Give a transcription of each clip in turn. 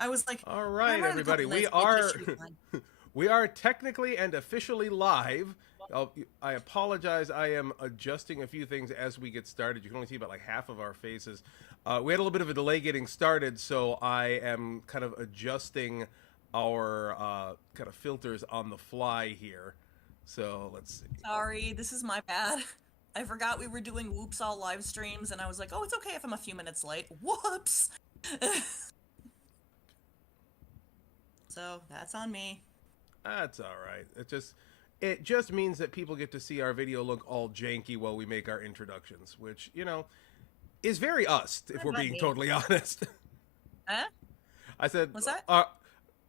I was like, All I'm right, running a couple everybody, we minutes late. This are should be fine. we are technically and officially live. I apologize. I am adjusting a few things as we get started. You can only see about like half of our faces. We had a little bit of a delay getting started, so I am kind of adjusting our kind of filters on the fly here. So let's see. Sorry, this is my bad. I forgot we were doing Whoops All live streams, and I was like, oh, it's okay if I'm a few minutes late. Whoops! So, that's on me. That's all right. It just means that people get to see our video look all janky while we make our introductions, which is very us, if What we're about being me? totally honest. Huh? I said, What's that?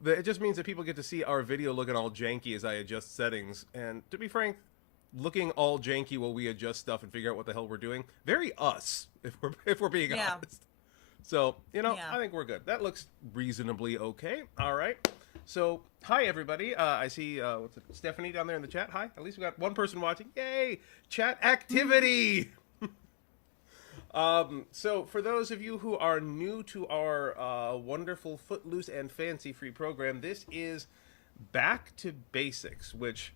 it just means that people get to see our video looking all janky as I adjust settings. And to be frank, looking all janky while we adjust stuff and figure out what the hell we're doing, very us, if we're being Yeah. honest. So, Yeah. I think we're good. That looks reasonably okay. All right. So, hi everybody. I see Stephanie down there in the chat. Hi. At least we got one person watching. Yay! Chat activity. So for those of you who are new to our wonderful Footloose and Fancy Free program, this is Back to Basics, which,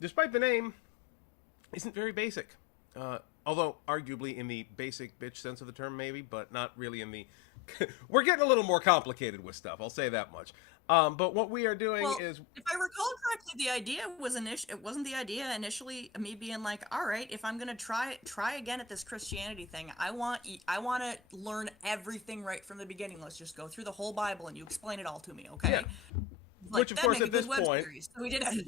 despite the name, isn't very basic. Although arguably in the basic bitch sense of the term, maybe, but not really in the. We're getting a little more complicated with stuff. I'll say that much. But what we are doing Well, is, if I recall correctly, the idea was it wasn't the idea initially me being like, all right, if I'm gonna try again at this Christianity thing, I want to learn everything right from the beginning. Let's just go through the whole Bible and you explain it all to me, yeah. okay? Like, Which of that'd course make a at this good web point, series. So we did it.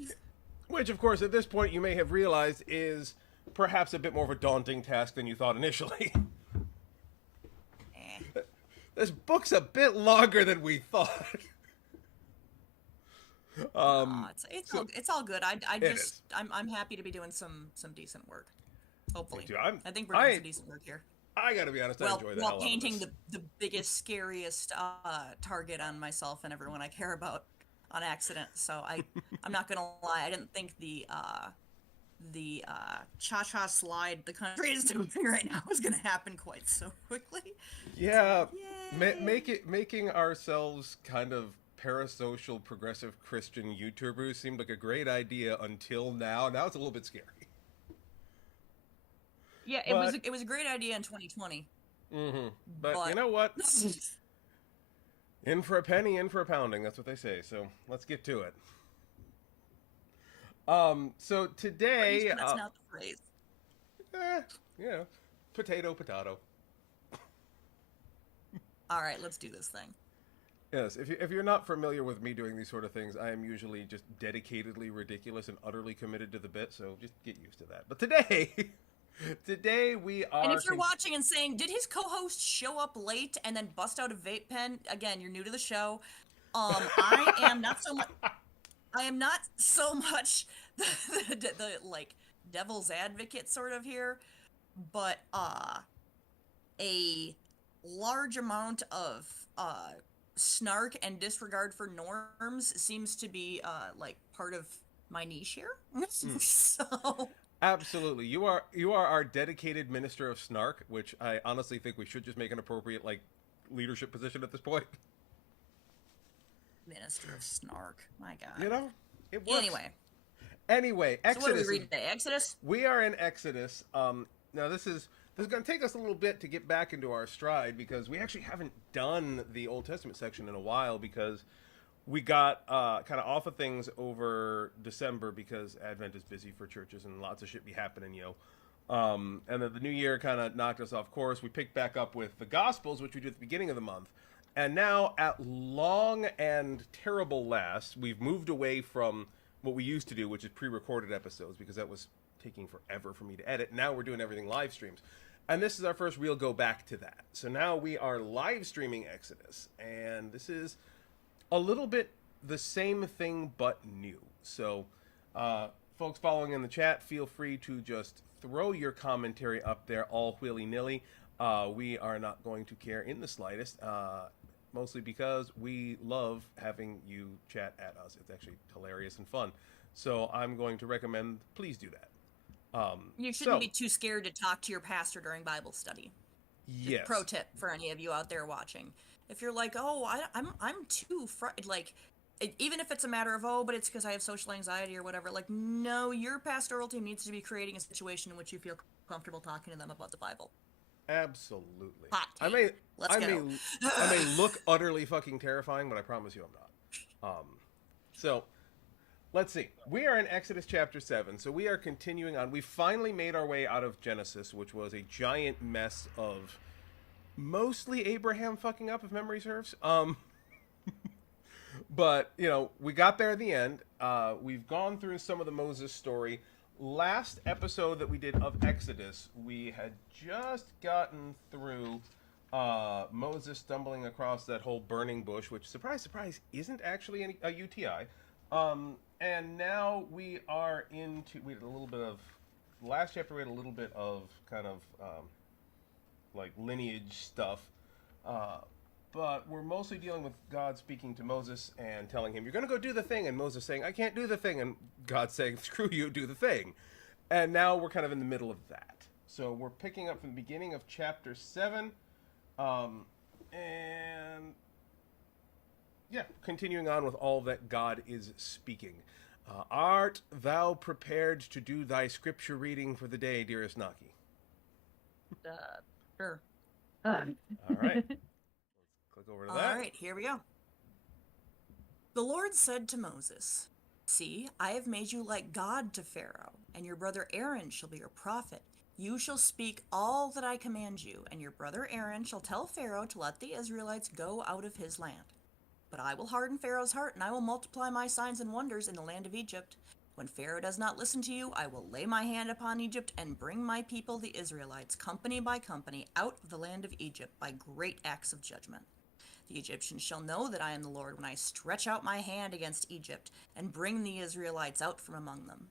which of course at this point you may have realized is perhaps a bit more of a daunting task than you thought initially. Eh. This book's a bit longer than we thought. Aw, it's all good. It is. I'm happy to be doing some decent work. Hopefully, Dude, I think we're doing some decent work here. I gotta be honest, I Well, enjoy the while hell out of painting this. the biggest, scariest target on myself and everyone I care about on accident. So I'm not gonna lie, I didn't think the cha-cha slide the country is doing right now was gonna happen quite so quickly. Yeah, So, yay! making ourselves kind of parasocial progressive Christian YouTubers seemed like a great idea until now. Now it's a little bit scary. Yeah, But it was a great idea in 2020, but you but know what? In for a penny, in for a pounding. That's what they say. So let's get to it. So today, that's not the phrase. eh, you know, potato, potato. All right, let's do this thing. Yes, if you're not familiar with me doing these sort of things, I am usually just dedicatedly ridiculous and utterly committed to the bit, so just get used to that. But today, today we And are. if you're watching and saying, did his co-host show up late and then bust out a vape pen? Again, you're new to the show. I am not so much. I am not so much the like devil's advocate sort of here, but a large amount of snark and disregard for norms seems to be like part of my niche here. So Absolutely, you are our dedicated minister of snark, which I honestly think we should just make an appropriate like leadership position at this point. Minister of snark, my God. You know, it works. Anyway, so what do we Exodus. read today? Exodus. We are in Exodus. Now this is going to take us a little bit to get back into our stride because we actually haven't done the Old Testament section in a while because we got kind of off of things over December because Advent is busy for churches and lots of shit be happening, and then the new year kind of knocked us off course. We picked back up with the Gospels, which we did at the beginning of the month. And now, at long and terrible last, we've moved away from what we used to do, which is pre-recorded episodes, because that was taking forever for me to edit. Now we're doing everything live streams. And this is our first real go back to that. So now we are live streaming Exodus. And this is a little bit the same thing, but new. So, folks following in the chat, feel free to just throw your commentary up there all willy-nilly. We are not going to care in the slightest. Mostly because we love having you chat at us. It's actually hilarious and fun. So I'm going to recommend, please do that. You shouldn't be too scared to talk to your pastor during Bible study. Yes. Pro tip for any of you out there watching. If you're like, oh, I'm too like, even if it's a matter of, oh, but it's because I have social anxiety or whatever, like, no, your pastoral team needs to be creating a situation in which you feel comfortable talking to them about the Bible. Absolutely. Hot I take. may, Let's I may, go. I may look utterly fucking terrifying, but I promise you I'm not. So let's see. We are in Exodus chapter 7, so we are continuing on. We finally made our way out of Genesis, which was a giant mess of mostly Abraham fucking up, if memory serves. But you know, we got there at the end. We've gone through some of the Moses story. Last episode that we did of Exodus, we had just gotten through Moses stumbling across that whole burning bush, which, surprise, surprise, isn't actually a UTI. And now we are into, we had a little bit of, last chapter we had a little bit of kind of like lineage stuff. But we're mostly dealing with God speaking to Moses and telling him, you're going to go do the thing. And Moses saying, I can't do the thing. And God saying, screw you, do the thing. And now we're kind of in the middle of that. So we're picking up from the beginning of chapter 7. And yeah, continuing on with all that God is speaking. Art thou prepared to do thy scripture reading for the day, dearest Naki? Sure. All right. Click over to that. All right, here we go. The Lord said to Moses, see, I have made you like God to Pharaoh, and your brother Aaron shall be your prophet. You shall speak all that I command you, and your brother Aaron shall tell Pharaoh to let the Israelites go out of his land. But I will harden Pharaoh's heart, and I will multiply my signs and wonders in the land of Egypt. When Pharaoh does not listen to you, I will lay my hand upon Egypt and bring my people, the Israelites, company by company, out of the land of Egypt by great acts of judgment. The Egyptians shall know that I am the Lord when I stretch out my hand against Egypt and bring the Israelites out from among them.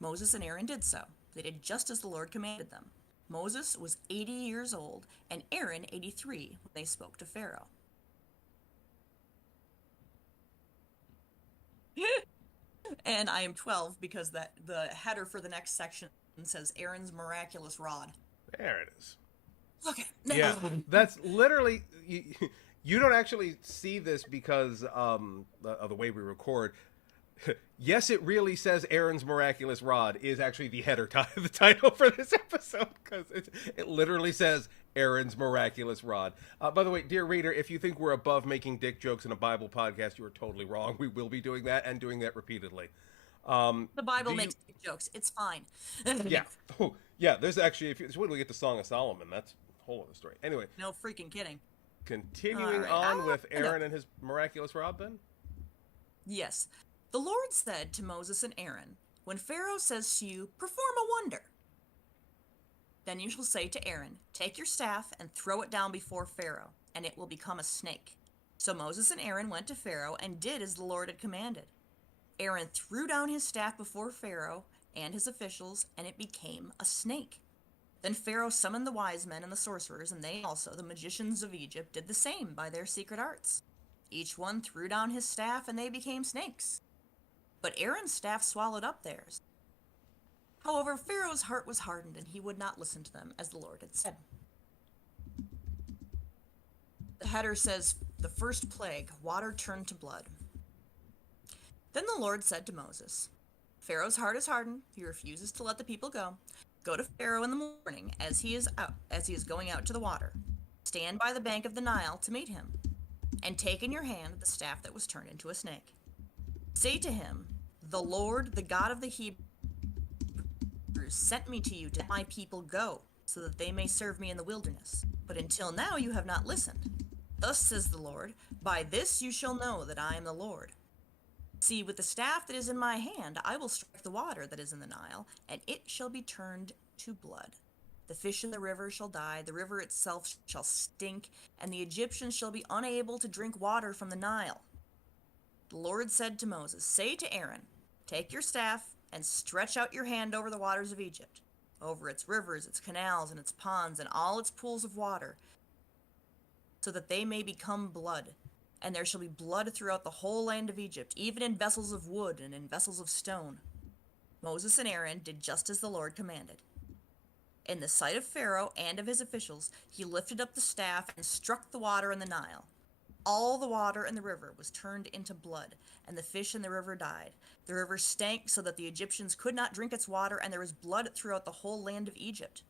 Moses and Aaron did so. They did just as the Lord commanded them. Moses was 80 years old, and Aaron 83 when they spoke to Pharaoh. And I am 12 because the header for the next section says Aaron's miraculous rod. There it is. Okay. Yeah, that's literally... You don't actually see this because of the way we record. Yes, it really says Aaron's miraculous rod is actually the header the title for this episode, because it literally says Aaron's miraculous rod. By the way, dear reader, if you think we're above making dick jokes in a Bible podcast, you are totally wrong. We will be doing that and doing that repeatedly. The Bible makes dick jokes. It's fine. Yeah. Oh, yeah, there's actually, when we get to Song of Solomon, that's a whole other story. Anyway. No freaking kidding. Continuing on with Aaron and his miraculous rod, then? Yes. The Lord said to Moses and Aaron, when Pharaoh says to you, perform a wonder, then you shall say to Aaron, take your staff and throw it down before Pharaoh, and it will become a snake. So Moses and Aaron went to Pharaoh and did as the Lord had commanded. Aaron threw down his staff before Pharaoh and his officials, and it became a snake. Then Pharaoh summoned the wise men and the sorcerers, and they also, the magicians of Egypt, did the same by their secret arts. Each one threw down his staff, and they became snakes. But Aaron's staff swallowed up theirs. However, Pharaoh's heart was hardened, and he would not listen to them, as the Lord had said. The header says, the first plague, water turned to blood. Then the Lord said to Moses, Pharaoh's heart is hardened, he refuses to let the people go. Go to Pharaoh in the morning as he is going out to the water. Stand by the bank of the Nile to meet him, and take in your hand the staff that was turned into a snake. Say to him, the Lord, the God of the Hebrews, sent me to you to let my people go, so that they may serve me in the wilderness. But until now you have not listened. Thus says the Lord, by this you shall know that I am the Lord. See, with the staff that is in my hand, I will strike the water that is in the Nile, and it shall be turned to blood. The fish in the river shall die, the river itself shall stink, and the Egyptians shall be unable to drink water from the Nile. The Lord said to Moses, say to Aaron, take your staff and stretch out your hand over the waters of Egypt, over its rivers, its canals, and its ponds, and all its pools of water, so that they may become blood. And there shall be blood throughout the whole land of Egypt, even in vessels of wood and in vessels of stone. Moses and Aaron did just as the Lord commanded. In the sight of Pharaoh and of his officials, he lifted up the staff and struck the water in the Nile, All the water in the river was turned into blood, and the fish in the river died. The river stank so that the Egyptians could not drink its water, and there was blood throughout the whole land of Egypt.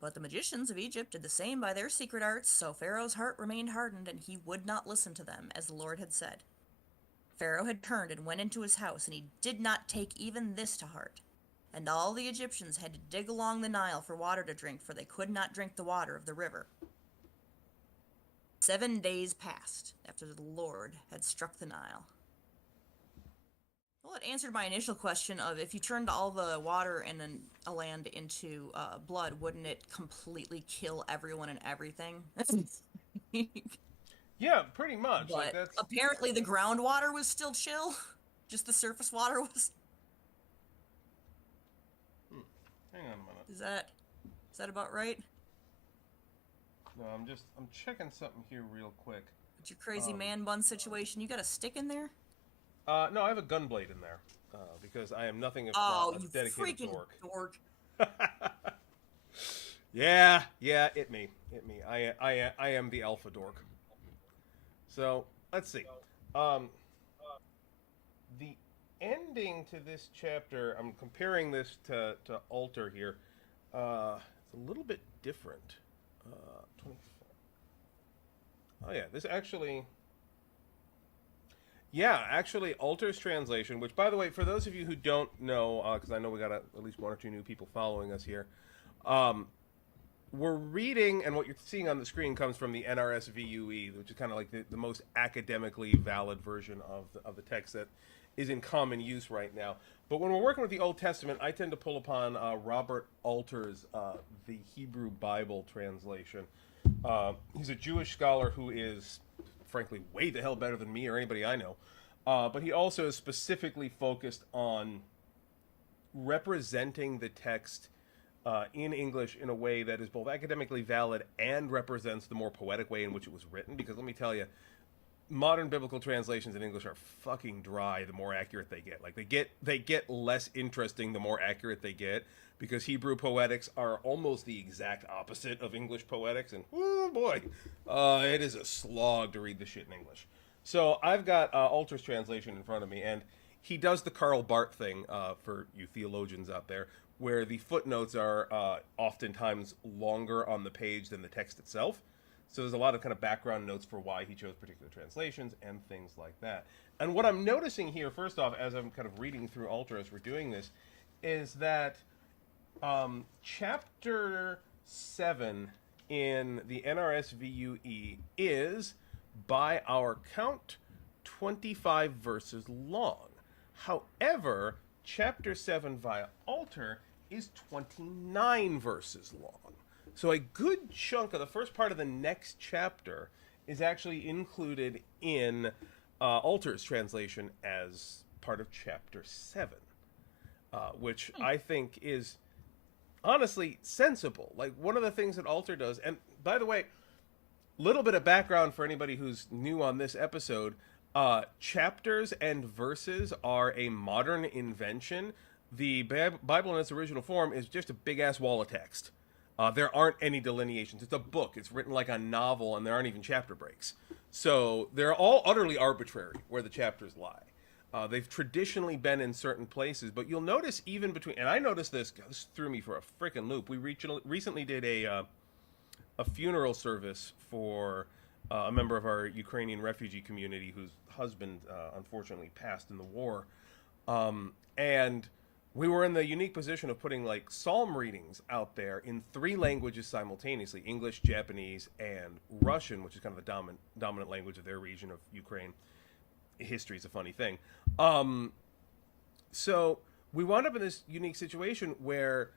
But the magicians of Egypt did the same by their secret arts, so Pharaoh's heart remained hardened, and he would not listen to them, as the Lord had said. Pharaoh had turned and went into his house, and he did not take even this to heart. And all the Egyptians had to dig along the Nile for water to drink, for they could not drink the water of the river. 7 days passed after the Lord had struck the Nile. Well, it answered my initial question of if you turned all the water in a land into blood, wouldn't it completely kill everyone and everything? Yeah, pretty much. But Like that's apparently the groundwater was still chill. Just the surface water was. Hang on a minute. Is that about right? No, I'm checking something here real quick. With your crazy man bun situation, you got a stick in there? No, I have a gun blade in there because I am nothing if Oh, not a you dedicated freaking dork. dork. Yeah, it me. I am the alpha dork. So let's see. The ending to this chapter, I'm comparing this to Alter here. It's a little bit different. 24. Oh yeah, this actually. Yeah, actually, Alter's translation, which, by the way, for those of you who don't know, because I know we got at least one or two new people following us here, we're reading, and what you're seeing on the screen comes from the NRSVUE, which is kind of like the most academically valid version of the text that is in common use right now. But when we're working with the Old Testament, I tend to pull upon Robert Alter's the Hebrew Bible translation. He's a Jewish scholar who is, frankly, way the hell better than me or anybody I know. But he also is specifically focused on representing the text in English in a way that is both academically valid and represents the more poetic way in which it was written. Because let me tell you, modern biblical translations in English are fucking dry the more accurate they get. Like they get less interesting the more accurate they get, because Hebrew poetics are almost the exact opposite of English poetics, and oh boy, it is a slog to read the shit in English. So I've got Alter's translation in front of me, and he does the Karl Barth thing for you theologians out there, where the footnotes are oftentimes longer on the page than the text itself. So there's a lot of kind of background notes for why he chose particular translations and things like that. And what I'm noticing here, first off, as I'm kind of reading through Alter as we're doing this, is that chapter 7 in the NRSVUE is, by our count, 25 verses long. However, chapter 7 via Alter is 29 verses long. So a good chunk of the first part of the next chapter is actually included in Alter's translation as part of chapter 7, which I think is honestly sensible. Like, one of the things that Alter does, and by the way, little bit of background for anybody who's new on this episode, chapters and verses are a modern invention. The Bible in its original form is just a big-ass wall of text. There aren't any delineations. It's a book. It's written like a novel, and there aren't even chapter breaks. So they're all utterly arbitrary where the chapters lie. They've traditionally been in certain places, but you'll notice even between, and I noticed this threw me for a freaking loop. We recently did a funeral service for a member of our Ukrainian refugee community whose husband unfortunately passed in the war. And we were in the unique position of putting like psalm readings out there in 3 languages simultaneously: English, Japanese, and Russian, which is kind of the dominant language of their region of Ukraine. History is a funny thing. So we wound up in this unique situation where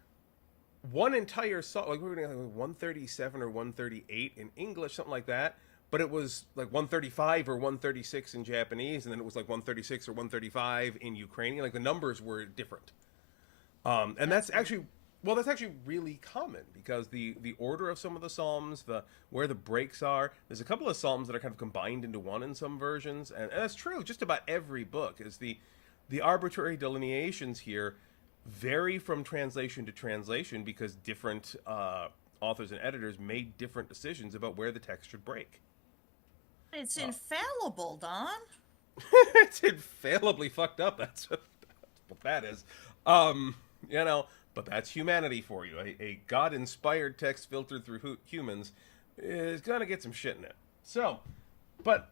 one entire song, like we were going to like 137 or 138 in English, something like that, but it was like 135 or 136 in Japanese, and then it was like 136 or 135 in Ukrainian. Like the numbers were different. And that's actually really common, because the order of some of the psalms, where the breaks are, there's a couple of psalms that are kind of combined into one in some versions, and that's true just about every book. Is the arbitrary delineations here vary from translation to translation because different authors and editors made different decisions about where the text should break. It's infallible, Don. It's infallibly fucked up. That's what that is. Um, you know, but that's humanity for you. A God-inspired text filtered through humans is gonna get some shit in it. So, but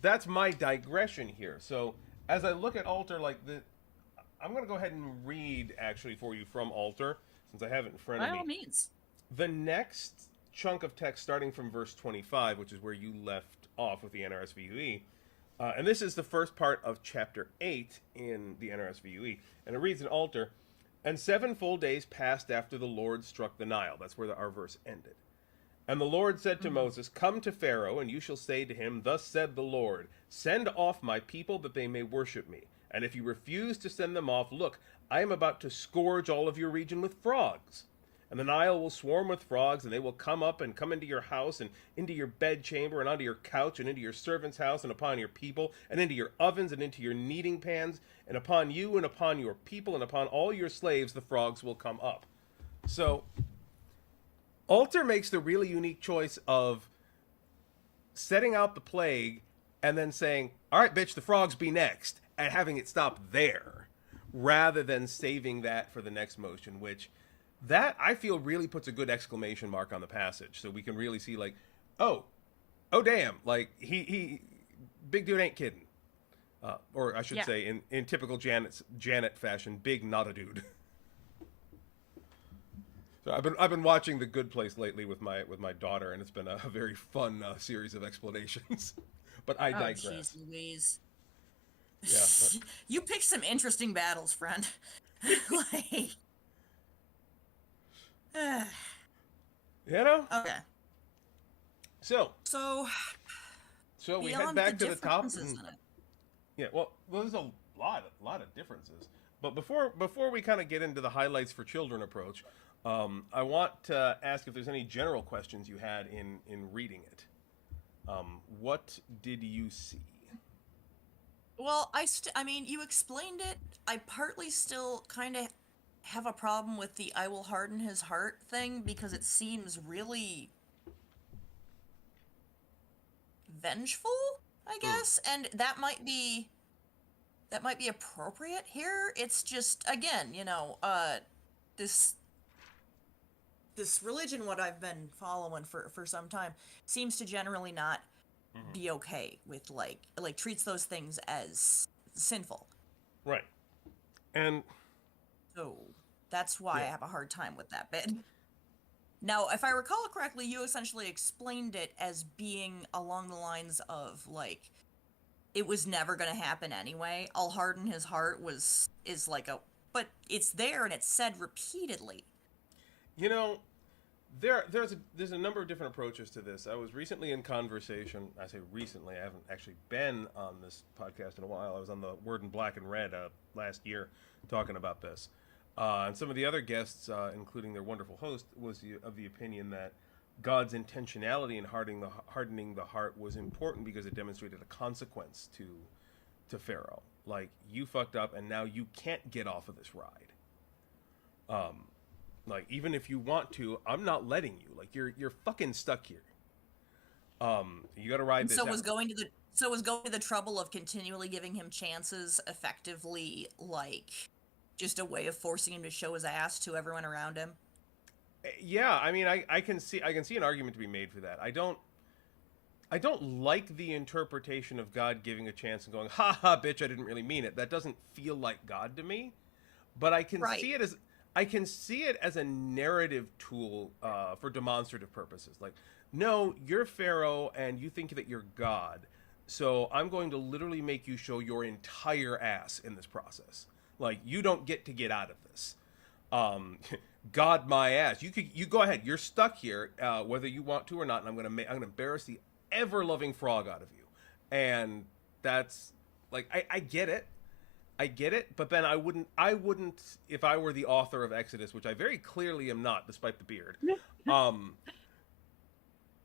that's my digression here. So, as I look at Alter, I'm gonna go ahead and read actually for you from Alter since I have it in front of By me. all means. The next chunk of text, starting from verse 25, which is where you left off with the NRSVUE. And this is the first part of chapter 8 in the NRSVUE. And it reads in Alter, "And 7 full days passed after the Lord struck the Nile." That's where our verse ended. "And the Lord said to Moses, Come to Pharaoh, and you shall say to him, Thus said the Lord, Send off my people that they may worship me. And if you refuse to send them off, look, I am about to scourge all of your region with frogs. And the Nile will swarm with frogs, and they will come up and come into your house, and into your bedchamber, and onto your couch, and into your servant's house, and upon your people, and into your ovens, and into your kneading pans, and upon you, and upon your people, and upon all your slaves, the frogs will come up." So, Alter makes the really unique choice of setting out the plague, and then saying, "All right, bitch, the frogs be next," and having it stop there, rather than saving that for the next motion, which... that, I feel, really puts a good exclamation mark on the passage, so we can really see, like, oh damn, like, he big dude ain't kidding. Or I should say, in typical Janet fashion, big not a dude. So I've been watching The Good Place lately with my daughter, and it's been a very fun series of explanations. But I digress. Oh, jeez Louise. Yeah. But... you picked some interesting battles, friend. Like... you know? Okay. So we head back to the top. Yeah, well, there's a lot of differences. But before we kind of get into the highlights for children approach, I want to ask if there's any general questions you had in reading it. What did you see? Well, I mean, you explained it. I partly still kind of have a problem with the "I will harden his heart" thing, because it seems really vengeful, I guess, and that might be appropriate here. It's just, again, this religion, what I've been following for some time, seems to generally not be okay with, like treats those things as sinful. Right. And so that's why I have a hard time with that bit. Now, if I recall correctly, you essentially explained it as being along the lines of, like, it was never going to happen anyway. "I'll harden his heart" is like but it's there and it's said repeatedly. You know, there's a number of different approaches to this. I was recently in conversation. I say recently, I haven't actually been on this podcast in a while. I was on the Word in Black and Red last year talking about this. And some of the other guests, including their wonderful host, was of the opinion that God's intentionality in hardening the heart was important because it demonstrated a consequence to Pharaoh. Like, you fucked up and now you can't get off of this ride. Like, even if you want to, I'm not letting you. Like, you're fucking stuck here. You got to ride this out. So was going to the trouble of continually giving him chances effectively, like, just a way of forcing him to show his ass to everyone around him? Yeah, I mean, I can see an argument to be made for that. I don't like the interpretation of God giving a chance and going, "Ha ha, bitch, I didn't really mean it." That doesn't feel like God to me. But I can see it as a narrative tool for demonstrative purposes. Like, no, you're Pharaoh and you think that you're God, so I'm going to literally make you show your entire ass in this process. Like, you don't get out of this. God, my ass. You go ahead. You're stuck here, whether you want to or not. And I'm gonna embarrass the ever-loving frog out of you. And that's, like, I get it. But then I wouldn't, if I were the author of Exodus, which I very clearly am not, despite the beard.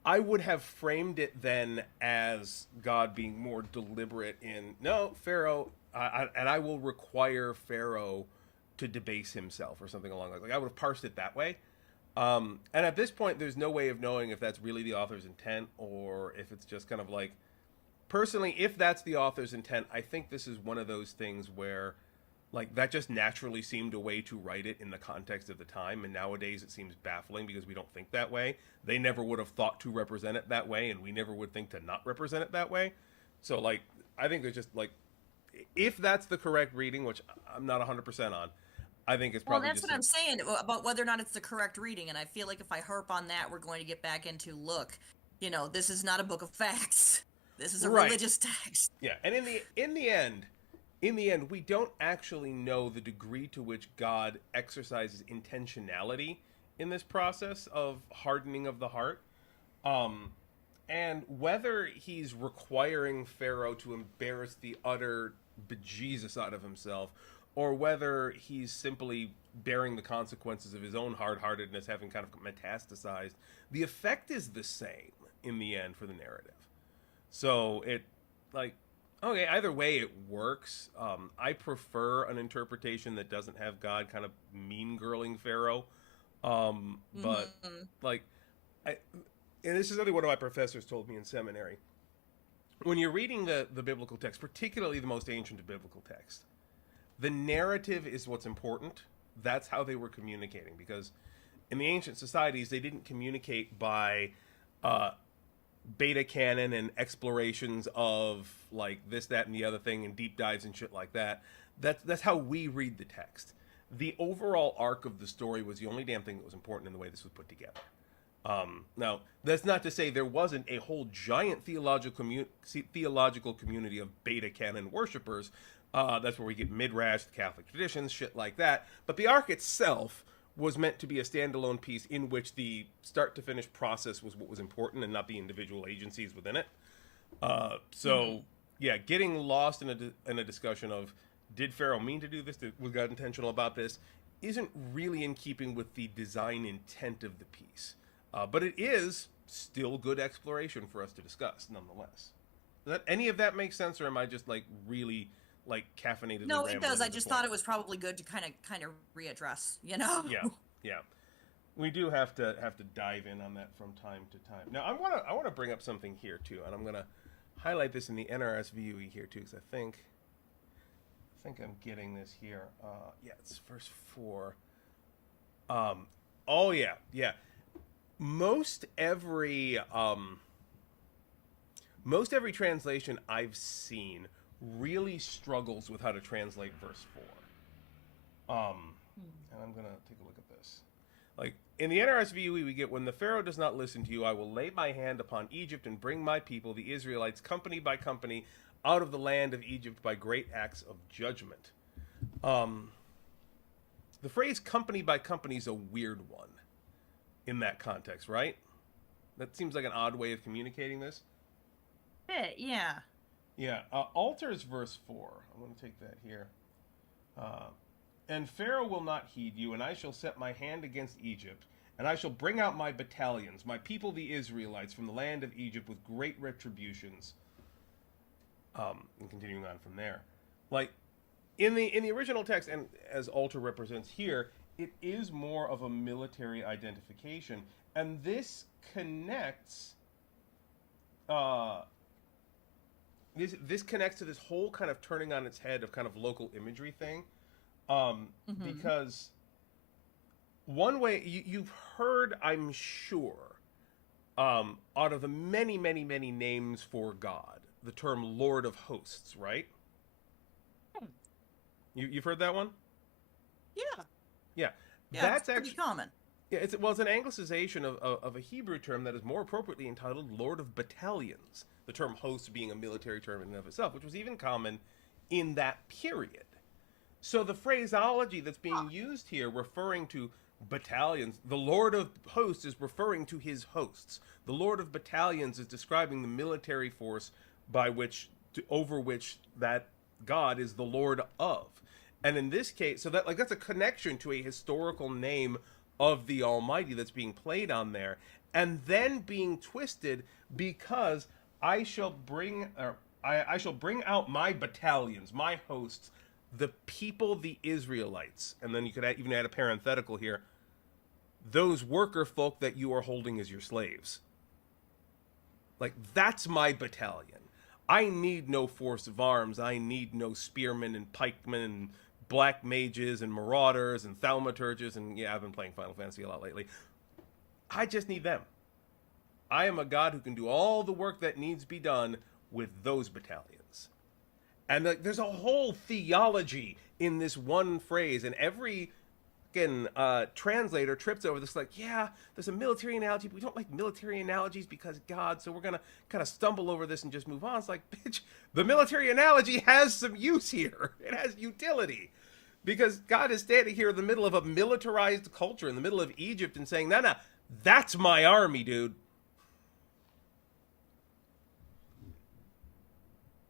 I would have framed it then as God being more deliberate in, no, Pharaoh, and I will require Pharaoh to debase himself or something along those lines. Like, I would have parsed it that way. And at this point, there's no way of knowing if that's really the author's intent or if it's just kind of like, personally, if that's the author's intent, I think this is one of those things where, like, that just naturally seemed a way to write it in the context of the time, and nowadays it seems baffling because we don't think that way. They never would have thought to represent it that way, and we never would think to not represent it that way. So, like, I think it's just, like, if that's the correct reading, which I'm not 100% on, I think it's probably Well, that's just what I'm saying about whether or not it's the correct reading, and I feel like if I harp on that, we're going to get back into, look, this is not a book of facts. This is a Right. religious text. Yeah, and in the end, we don't actually know the degree to which God exercises intentionality in this process of hardening of the heart, and whether he's requiring Pharaoh to embarrass the utter bejesus out of himself, or whether he's simply bearing the consequences of his own hard-heartedness, having kind of metastasized. The effect is the same in the end for the narrative. So it, like, okay, either way it works. I prefer an interpretation that doesn't have God kind of mean-girling Pharaoh. But, like, and this is something one of my professors told me in seminary. When you're reading the biblical text, particularly the most ancient biblical text, the narrative is what's important. That's how they were communicating, because in the ancient societies, they didn't communicate by beta canon and explorations of, like, this, that, and the other thing, and deep dives and shit like that. That's how we read the text. The overall arc of the story was the only damn thing that was important in the way this was put together. Now, that's not to say there wasn't a whole giant theological community of beta canon worshipers. That's where we get Midrash, the Catholic traditions, shit like that. But the arc itself was meant to be a standalone piece in which the start to finish process was what was important, and not the individual agencies within it. Yeah, getting lost in a discussion of, did Pharaoh mean to do this? Was God intentional about this? Isn't really in keeping with the design intent of the piece. But it is still good exploration for us to discuss, nonetheless. Does any of that make sense, or am I just, like, really, like, caffeinated? No, it does. I just thought it was probably good to kind of readdress, Yeah, yeah. We do have to dive in on that from time to time. Now, I want to bring up something here too, and I'm gonna highlight this in the NRSVUE here too, because I think I'm getting this here. Yeah, it's verse 4. Oh yeah, yeah. Most every translation I've seen really struggles with how to translate verse 4. And I'm gonna take a look at this. Like, in the NRSVUE, we get, when the Pharaoh does not listen to you, I will lay my hand upon Egypt and bring my people, the Israelites, company by company, out of the land of Egypt by great acts of judgment. The phrase company by company is a weird one in that context, right? That seems like an odd way of communicating this. Yeah. Yeah, alters verse 4. I'm going to take that here. And Pharaoh will not heed you, and I shall set my hand against Egypt, and I shall bring out my battalions, my people the Israelites, from the land of Egypt with great retributions. And continuing on from there. Like, in the original text, and as altar represents here, it is more of a military identification, and this connects this connects to this whole kind of turning on its head of kind of local imagery thing, because one way you've heard, I'm sure, out of the many names for God, the term Lord of Hosts, right? You've heard that one? Yeah. Yeah, That's pretty common. Yeah, it's an anglicization of a Hebrew term that is more appropriately entitled Lord of Battalions. The term host being a military term in and of itself, which was even common in that period. So the phraseology that's being used here, referring to battalions, the Lord of Hosts is referring to his hosts. The Lord of Battalions is describing the military force over which that God is the Lord of. And in this case, so that's a connection to a historical name of the Almighty that's being played on there, and then being twisted because I shall bring out my battalions, my hosts, the people, the Israelites, and then you could even add a parenthetical here, those worker folk that you are holding as your slaves. Like, that's my battalion. I need no force of arms. I need no spearmen and pikemen and black mages and marauders and thaumaturges. And yeah, I've been playing Final Fantasy a lot lately. I just need them. I am a god who can do all the work that needs to be done with those battalions. And there's a whole theology in this one phrase, and every translator trips over this, like, yeah, there's a military analogy, but we don't like military analogies because God, so we're gonna kind of stumble over this and just move on. It's like, bitch, the military analogy has some use here. It has utility. Because God is standing here in the middle of a militarized culture, in the middle of Egypt, and saying, no, that's my army, dude.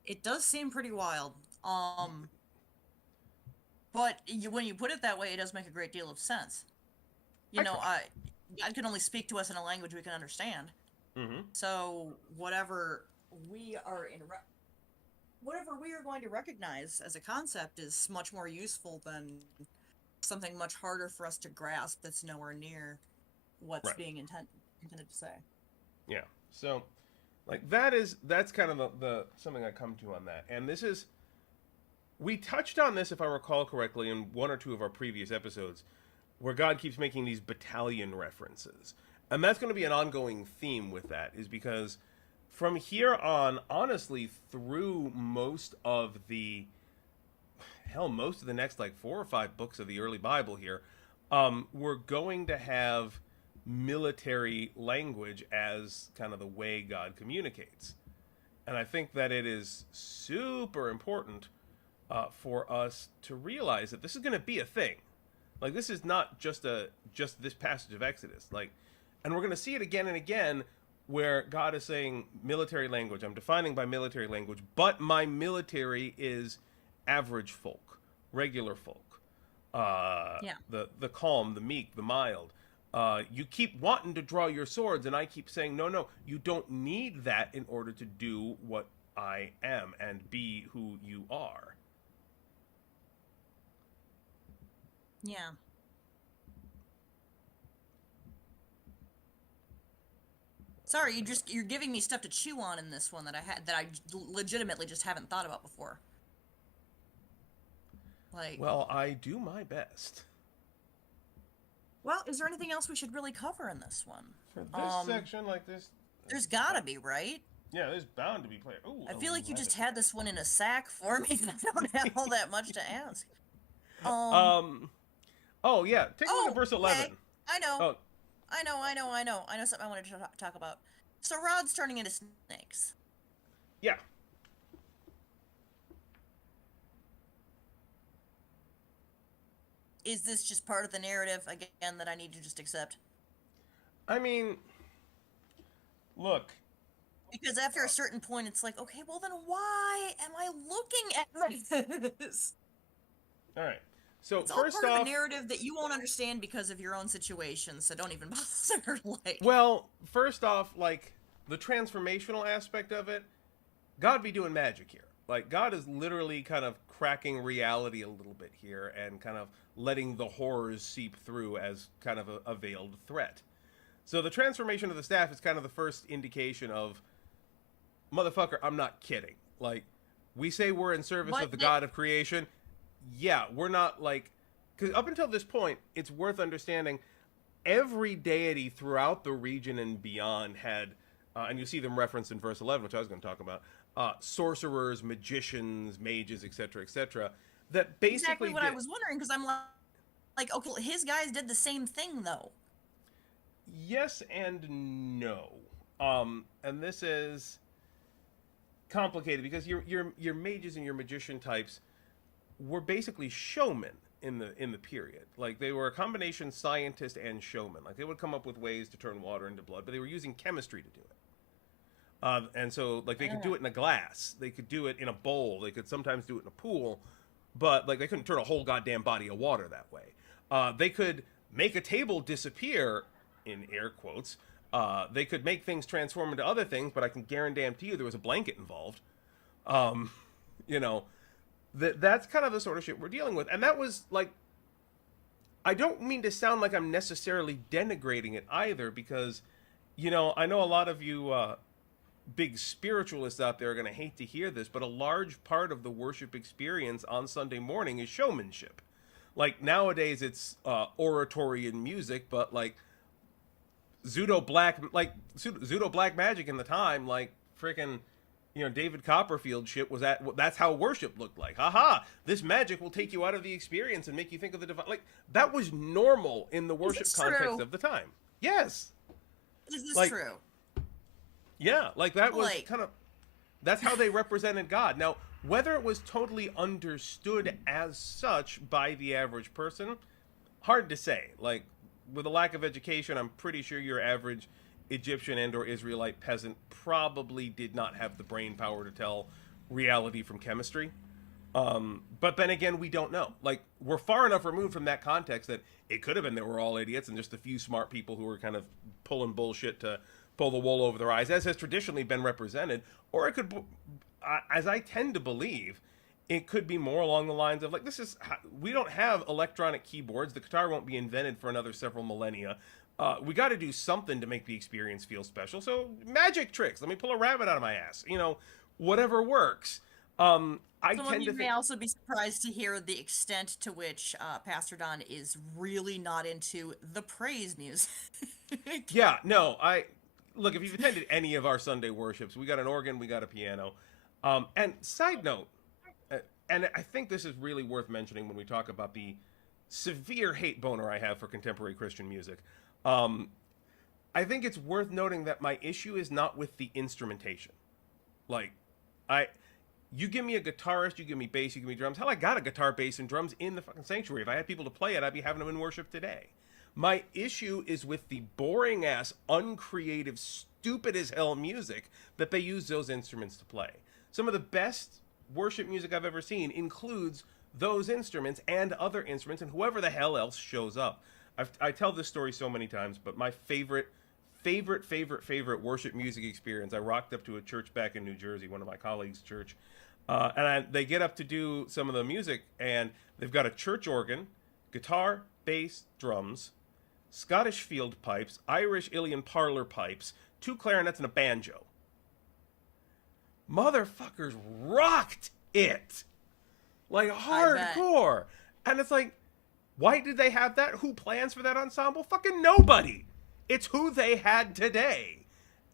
It does seem pretty wild. But when you put it that way, it does make a great deal of sense. God can only speak to us in a language we can understand. Mm-hmm. So whatever we are going to recognize as a concept is much more useful than something much harder for us to grasp that's nowhere near what's being intended to say. Yeah. So, like, that's kind of the something I come to on that. And this is, we touched on this, if I recall correctly, in one or two of our previous episodes, where God keeps making these battalion references. And that's going to be an ongoing theme with that, is because from here on, honestly, through most of the next, like, 4 or 5 books of the early Bible here, we're going to have military language as kind of the way God communicates. And I think that it is super important for us to realize that this is going to be a thing. Like, this is not just this passage of Exodus. Like, and we're going to see it again and again, where God is saying military language. I'm defining by military language, but my military is average folk, regular folk, the calm, the meek, the mild. You keep wanting to draw your swords, and I keep saying, no, you don't need that in order to do what I am and be who you are. Yeah. Sorry, you're giving me stuff to chew on in this one that I legitimately just haven't thought about before. Like, well, I do my best. Well, is there anything else we should really cover in this one? For this section, like this, there's gotta be, right? Yeah, there's bound to be players. I feel like you just had this one in a sack for me, and I don't have all that much to ask. Oh yeah, take a look at verse 11. Okay. I know. I know something I wanted to talk about. So Rod's turning into snakes. Yeah. Is this just part of the narrative, again, that I need to just accept? I mean, look. Because after a certain point, it's like, okay, well then why am I looking at this? All right. So it's first all part off, of a narrative that you won't understand because of your own situation, so don't even bother. Like, well, first off, like, the transformational aspect of it, God be doing magic here. Like, God is literally kind of cracking reality a little bit here and kind of letting the horrors seep through as kind of a veiled threat. So the transformation of the staff is kind of the first indication of, motherfucker, I'm not kidding. Like, we say we're in service of the God of creation. Yeah, we're not, like, because up until this point, it's worth understanding every deity throughout the region and beyond had, and you see them referenced in verse 11, which I was going to talk about, sorcerers, magicians, mages, etc., that basically exactly what I was wondering, because I'm like, okay, his guys did the same thing, though. Yes and no. And this is complicated because your mages and your magician types were basically showmen in the period. Like, they were a combination scientist and showman. Like, they would come up with ways to turn water into blood, but they were using chemistry to do it. And so, like, they could do it in a glass. They could do it in a bowl. They could sometimes do it in a pool. But, like, they couldn't turn a whole goddamn body of water that way. They could make a table disappear, in air quotes. They could make things transform into other things, but I can guarantee you there was a blanket involved. You know, that's kind of the sort of shit we're dealing with. And that was, like, I don't mean to sound like I'm necessarily denigrating it either, because, you know, I know a lot of you big spiritualists out there are going to hate to hear this, but a large part of the worship experience on Sunday morning is showmanship. Like nowadays it's oratory and music, but like pseudo black magic in the time, like freaking, you know, David Copperfield shit was that's how worship looked like. Haha, this magic will take you out of the experience and make you think of the divine. Like that was normal in the worship context of the time. Yes. Is this true? Yeah, like that was kind of, that's how they represented God. Now, whether it was totally understood as such by the average person, hard to say. Like, with a lack of education, I'm pretty sure your average Egyptian and or Israelite peasant probably did not have the brain power to tell reality from chemistry. But then again, we don't know. Like, we're far enough removed from that context that it could have been they were all idiots and just a few smart people who were kind of pulling bullshit to pull the wool over their eyes, as has traditionally been represented. Or it could, as I tend to believe, it could be more along the lines of, like, we don't have electronic keyboards. The guitar won't be invented for another several millennia. We got to do something to make the experience feel special. So magic tricks. Let me pull a rabbit out of my ass. You know, whatever works. You may also be surprised to hear the extent to which Pastor Don is really not into the praise music. Yeah, no, look, if you've attended any of our Sunday worships, we got an organ, we got a piano. And side note, and I think this is really worth mentioning when we talk about the severe hate boner I have for contemporary Christian music. I think it's worth noting that my issue is not with the instrumentation. Like, you give me a guitarist, you give me bass, you give me drums. Hell, I got a guitar, bass, and drums in the fucking sanctuary. If I had people to play it, I'd be having them in worship today. My issue is with the boring-ass, uncreative, stupid-as-hell music that they use those instruments to play. Some of the best worship music I've ever seen includes those instruments and other instruments and whoever the hell else shows up. I tell this story so many times, but my favorite worship music experience, I rocked up to a church back in New Jersey, one of my colleagues' church, they get up to do some of the music, and they've got a church organ, guitar, bass, drums, Scottish field pipes, Irish Ilian parlor pipes, 2 clarinets, and a banjo. Motherfuckers rocked it! Like, hardcore! And it's like, why did they have that? Who plans for that ensemble? Fucking nobody! It's who they had today.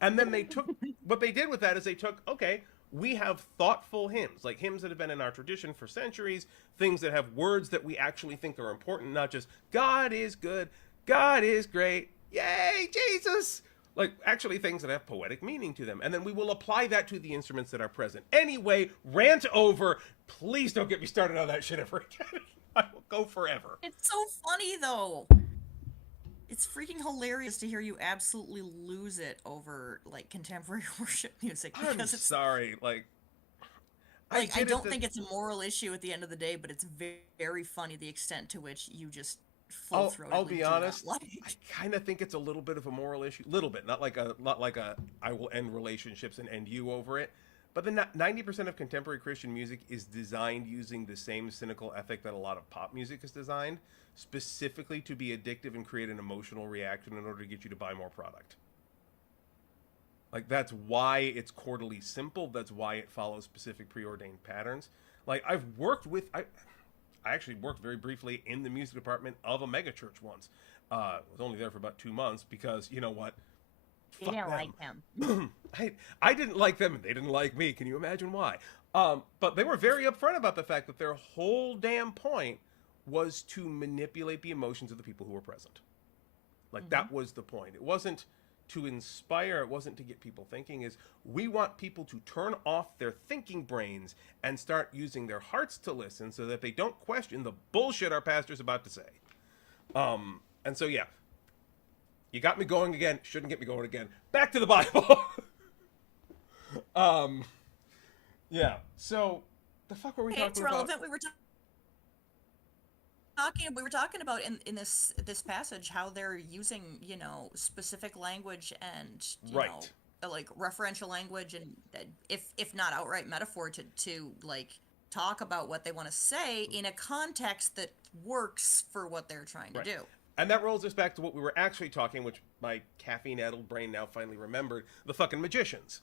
And then they took, what they did with that is they took, okay, we have thoughtful hymns, like hymns that have been in our tradition for centuries, things that have words that we actually think are important, not just, God is good, God is great, yay, Jesus! Like, actually things that have poetic meaning to them. And then we will apply that to the instruments that are present. Anyway, rant over. Please don't get me started on that shit ever again. I will go forever. It's so funny, though. It's freaking hilarious to hear you absolutely lose it over, like, contemporary worship music. I'm sorry, like... I don't think it's a moral issue at the end of the day, but it's very funny the extent to which you just full-throatedly I'll be honest, like. I kind of think it's a little bit of a moral issue. Little bit, not like a I will end relationships and end you over it. But then 90% of contemporary Christian music is designed using the same cynical ethic that a lot of pop music is designed, specifically to be addictive and create an emotional reaction in order to get you to buy more product. Like, that's why it's quarterly simple. That's why it follows specific preordained patterns. Like, I actually worked very briefly in the music department of a megachurch once. I was only there for about 2 months because, you know what? You didn't like them. I didn't like them and they didn't like me. Can you imagine why? But they were very upfront about the fact that their whole damn point was to manipulate the emotions of the people who were present. Like, that was the point. It wasn't to inspire, it wasn't to get people thinking, is we want people to turn off their thinking brains and start using their hearts to listen so that they don't question the bullshit our pastor's about to say. And so, yeah. You got me going again. Shouldn't get me going again. Back to the Bible. Yeah. So, the fuck were we talking about? It's relevant. We were talking about in this passage how they're using, you know, specific language and you know, like referential language and if not outright metaphor to like talk about what they want to say in a context that works for what they're trying to do. And that rolls us back to what we were actually talking, which my caffeine-addled brain now finally remembered, the fucking magicians.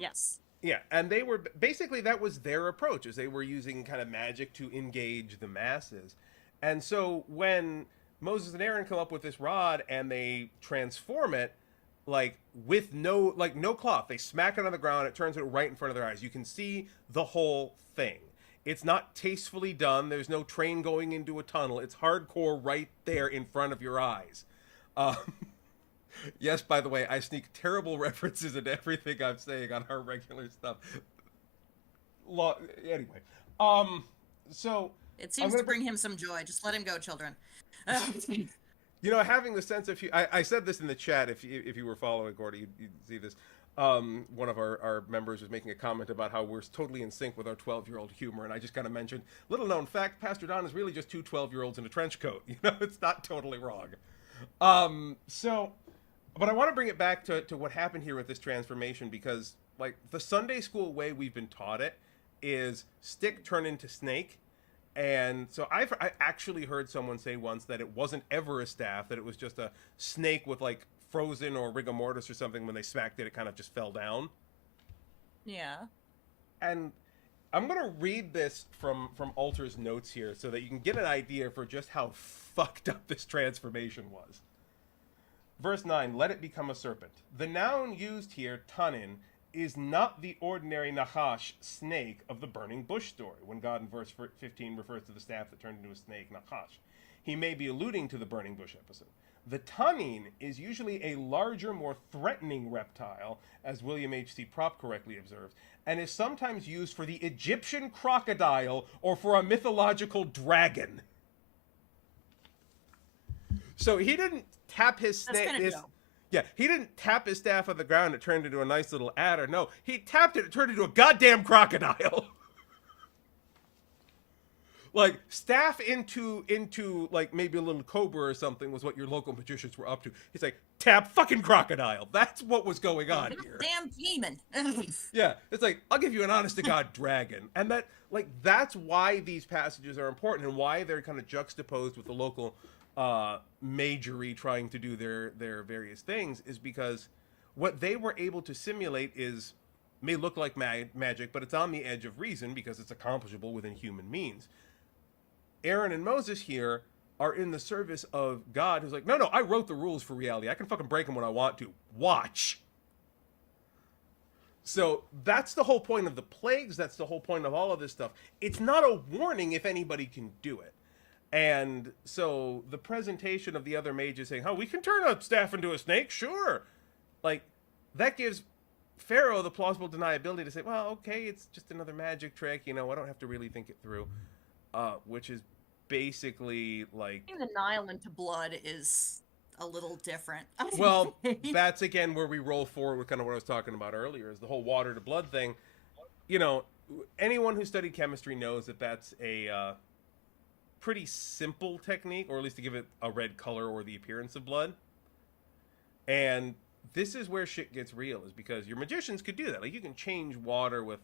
Yes. Yeah, and they were basically, that was their approach, is they were using kind of magic to engage the masses. And so when Moses and Aaron come up with this rod and they transform it, like with no cloth, they smack it on the ground, it turns it right in front of their eyes. You can see the whole thing. It's not tastefully done. There's no train going into a tunnel. It's hardcore right there in front of your eyes. Um, yes, by the way, I sneak terrible references into everything I'm saying on our regular stuff. Anyway, so It seems to bring him some joy. Just let him go, children. you know, having the sense of, I said this in the chat. If you were following Courtney, you'd see this. One of our members was making a comment about how we're totally in sync with our 12-year-old humor, and I just kind of mentioned, little known fact, Pastor Don is really just two 12-year-olds in a trench coat. You know, it's not totally wrong. But I want to bring it back to what happened here with this transformation, because like the Sunday school way we've been taught it is stick turn into snake. And so I actually heard someone say once that it wasn't ever a staff, that it was just a snake with like frozen or rigor mortis or something. When they smacked it, it kind of just fell down. Yeah. And I'm going to read this from Alter's notes here so that you can get an idea for just how fucked up this transformation was. Verse 9, let it become a serpent. The noun used here, tanin, is not the ordinary nachash, snake, of the burning bush story, when God in verse 15 refers to the staff that turned into a snake, nachash. He may be alluding to the burning bush episode. The tanin is usually a larger, more threatening reptile, as William H.C. Propp correctly observes, and is sometimes used for the Egyptian crocodile or for a mythological dragon. So he didn't tap his snake. Yeah, he didn't tap his staff on the ground, it turned into a nice little adder. No, he tapped it, it turned into a goddamn crocodile. Like, staff into like maybe a little cobra or something was what your local magicians were up to. He's like, tap fucking crocodile. That's what was going on here. Damn demon. Yeah, it's like, I'll give you an honest to God dragon. And that, like, that's why these passages are important and why they're kind of juxtaposed with the local majory trying to do their various things, is because what they were able to simulate may look like magic, but it's on the edge of reason because it's accomplishable within human means. Aaron and Moses here are in the service of God, who's like, no, I wrote the rules for reality. I can fucking break them when I want to. Watch. So that's the whole point of the plagues. That's the whole point of all of this stuff. It's not a warning if anybody can do it. And so the presentation of the other mages saying, oh, we can turn a staff into a snake, sure. Like, that gives Pharaoh the plausible deniability to say, well, okay, it's just another magic trick, you know, I don't have to really think it through. Which is basically like... The Nile into blood is a little different. Well, that's again where we roll forward with kind of what I was talking about earlier, is the whole water to blood thing. You know, anyone who studied chemistry knows that that's a pretty simple technique, or at least to give it a red color or the appearance of blood. And this is where shit gets real, is because your magicians could do that. Like, you can change water with...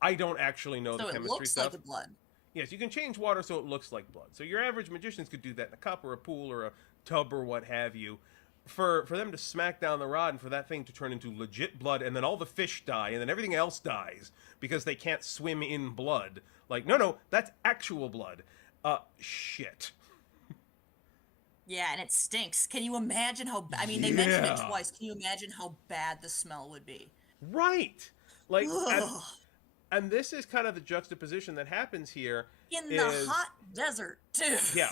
I don't actually know the chemistry stuff. So it looks like blood. Yes, you can change water so it looks like blood. So your average magicians could do that in a cup or a pool or a tub or what have you. For them to smack down the rod and for that thing to turn into legit blood, and then all the fish die and then everything else dies because they can't swim in blood. Like, no, that's actual blood. Shit. Yeah, and it stinks. Can you imagine how... I mean, they mentioned it twice. Can you imagine how bad the smell would be? Right. Like... And this is kind of the juxtaposition that happens here. In the hot desert, too. Yeah.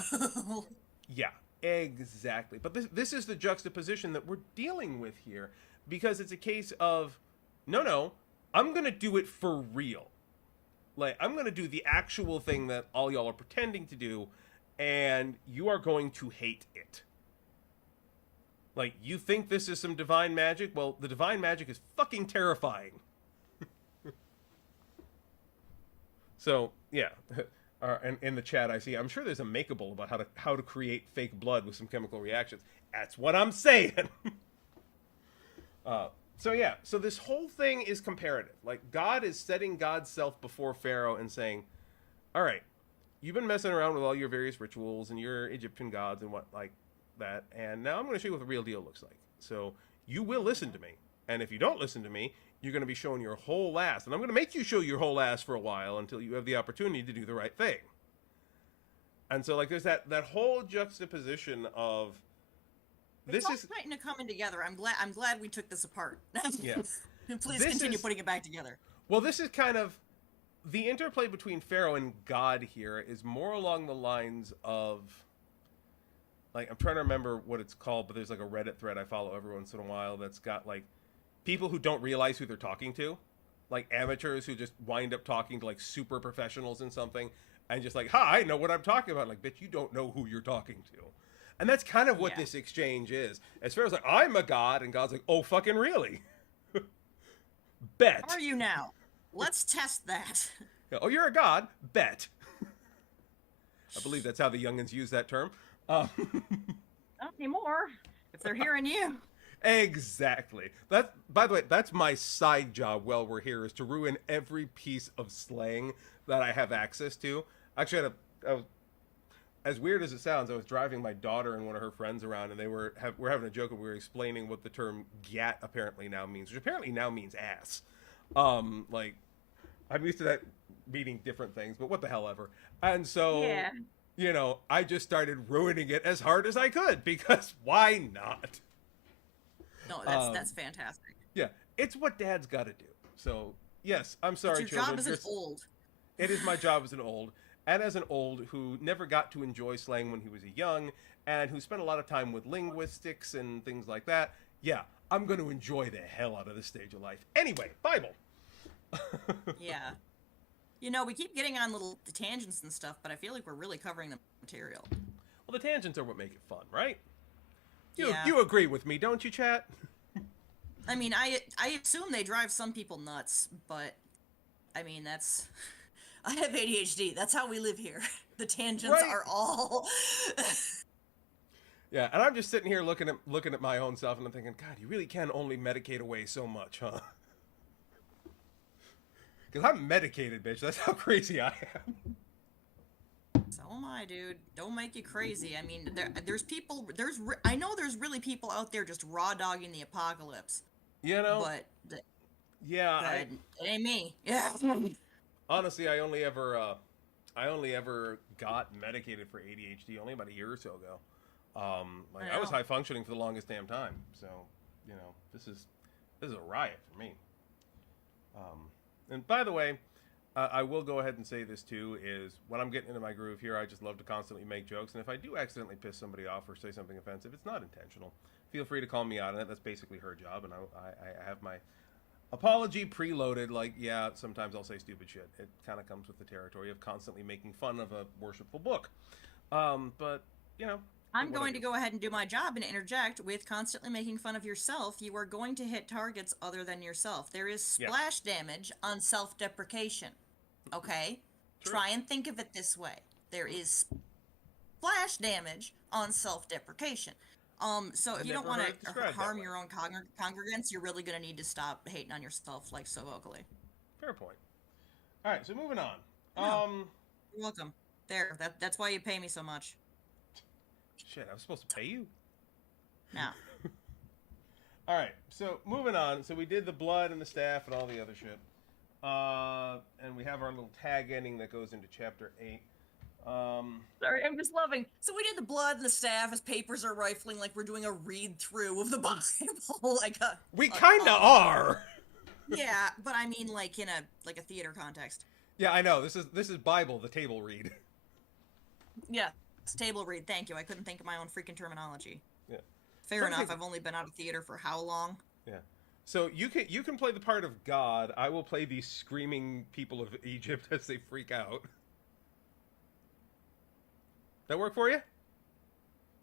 Yeah, exactly. But this is the juxtaposition that we're dealing with here. Because it's a case of, no, I'm going to do it for real. Like, I'm going to do the actual thing that all y'all are pretending to do. And you are going to hate it. Like, you think this is some divine magic? Well, the divine magic is fucking terrifying. So, yeah, and in the chat I see, I'm sure there's a makeable about how to create fake blood with some chemical reactions. That's what I'm saying. So, yeah, so this whole thing is comparative. Like, God is setting God's self before Pharaoh and saying, all right, you've been messing around with all your various rituals and your Egyptian gods and what like that, and now I'm going to show you what the real deal looks like. So, you will listen to me. And if you don't listen to me, you're going to be showing your whole ass. And I'm going to make you show your whole ass for a while until you have the opportunity to do the right thing. And so, like, there's that whole juxtaposition of it's all kind of coming together. I'm glad we took this apart. Yeah. Please continue putting it back together. Well, this is kind of the interplay between Pharaoh and God here is more along the lines of, like, I'm trying to remember what it's called, but there's like a Reddit thread I follow every once in a while that's got like people who don't realize who they're talking to, like amateurs who just wind up talking to like super professionals in something and just like, ha, I know what I'm talking about. Like, bitch, you don't know who you're talking to. And that's kind of what this exchange is. As Pharaoh's like, I'm a god, and God's like, oh, fucking really? Bet. Are you now? Let's test that. Yeah, oh, you're a god? Bet. I believe that's how the youngins use that term. Not anymore. If they're hearing you. Exactly. That, by the way, that's my side job while we're here, is to ruin every piece of slang that I have access to. Actually, as weird as it sounds, I was driving my daughter and one of her friends around, and they were having a joke, and we were explaining what the term "gat" apparently now means, which apparently now means ass. Like, I'm used to that meaning different things, but what the hell ever. And so, you know, I just started ruining it as hard as I could, because why not? No, that's fantastic. Yeah, it's what Dad's got to do. So, yes, I'm sorry, your job as an old. It is my job as an old. And as an old who never got to enjoy slang when he was a young, and who spent a lot of time with linguistics and things like that, yeah, I'm going to enjoy the hell out of this stage of life. Anyway, Bible. Yeah. You know, we keep getting on little tangents and stuff, but I feel like we're really covering the material. Well, the tangents are what make it fun, right? You agree with me, don't you, chat? I mean, I assume they drive some people nuts, but, I mean, that's... I have ADHD. That's how we live here. The tangents are all... Yeah, and I'm just sitting here looking at my own self, and I'm thinking, God, you really can only medicate away so much, huh? Because I'm medicated, bitch. That's how crazy I am. So am I, dude. Don't make you crazy. I mean, there's people... I know there's really people out there just raw-dogging the apocalypse. You know? But... yeah, it ain't me. Yeah. Honestly, I only ever got medicated for ADHD only about a year or so ago. I was high functioning for the longest damn time. So, you know, this is a riot for me. And by the way, I will go ahead and say this too, is when I'm getting into my groove here, I just love to constantly make jokes. And if I do accidentally piss somebody off or say something offensive, it's not intentional. Feel free to call me out on it. That's basically her job. And I have my apology preloaded. Like, yeah, sometimes I'll say stupid shit. It kind of comes with the territory of constantly making fun of a worshipful book. But, you know. I'm going to go ahead and do my job and interject with constantly making fun of yourself. You are going to hit targets other than yourself. There is splash damage on self-deprecation. Okay? True. Try and think of it this way. There is splash damage on self-deprecation. So if you don't want to harm your own congregants, you're really going to need to stop hating on yourself like so vocally. Fair point. All right, so moving on. You're welcome. There, that's why you pay me so much. Shit, I was supposed to pay you? No. All right, so moving on. So we did the blood and the staff and all the other shit. And we have our little tag ending that goes into chapter 8. Sorry, I'm just loving. So we did the blood and the staff as papers are rifling like we're doing a read-through of the Bible. We kind of are. Yeah, but I mean like in a theater context. Yeah, I know. This is Bible, the table read. Yeah. Table read, thank you. I couldn't think of my own freaking terminology. Yeah. Fair enough. I've only been out of theater for how long? Yeah. So you can play the part of God. I will play the screaming people of Egypt as they freak out. That work for you?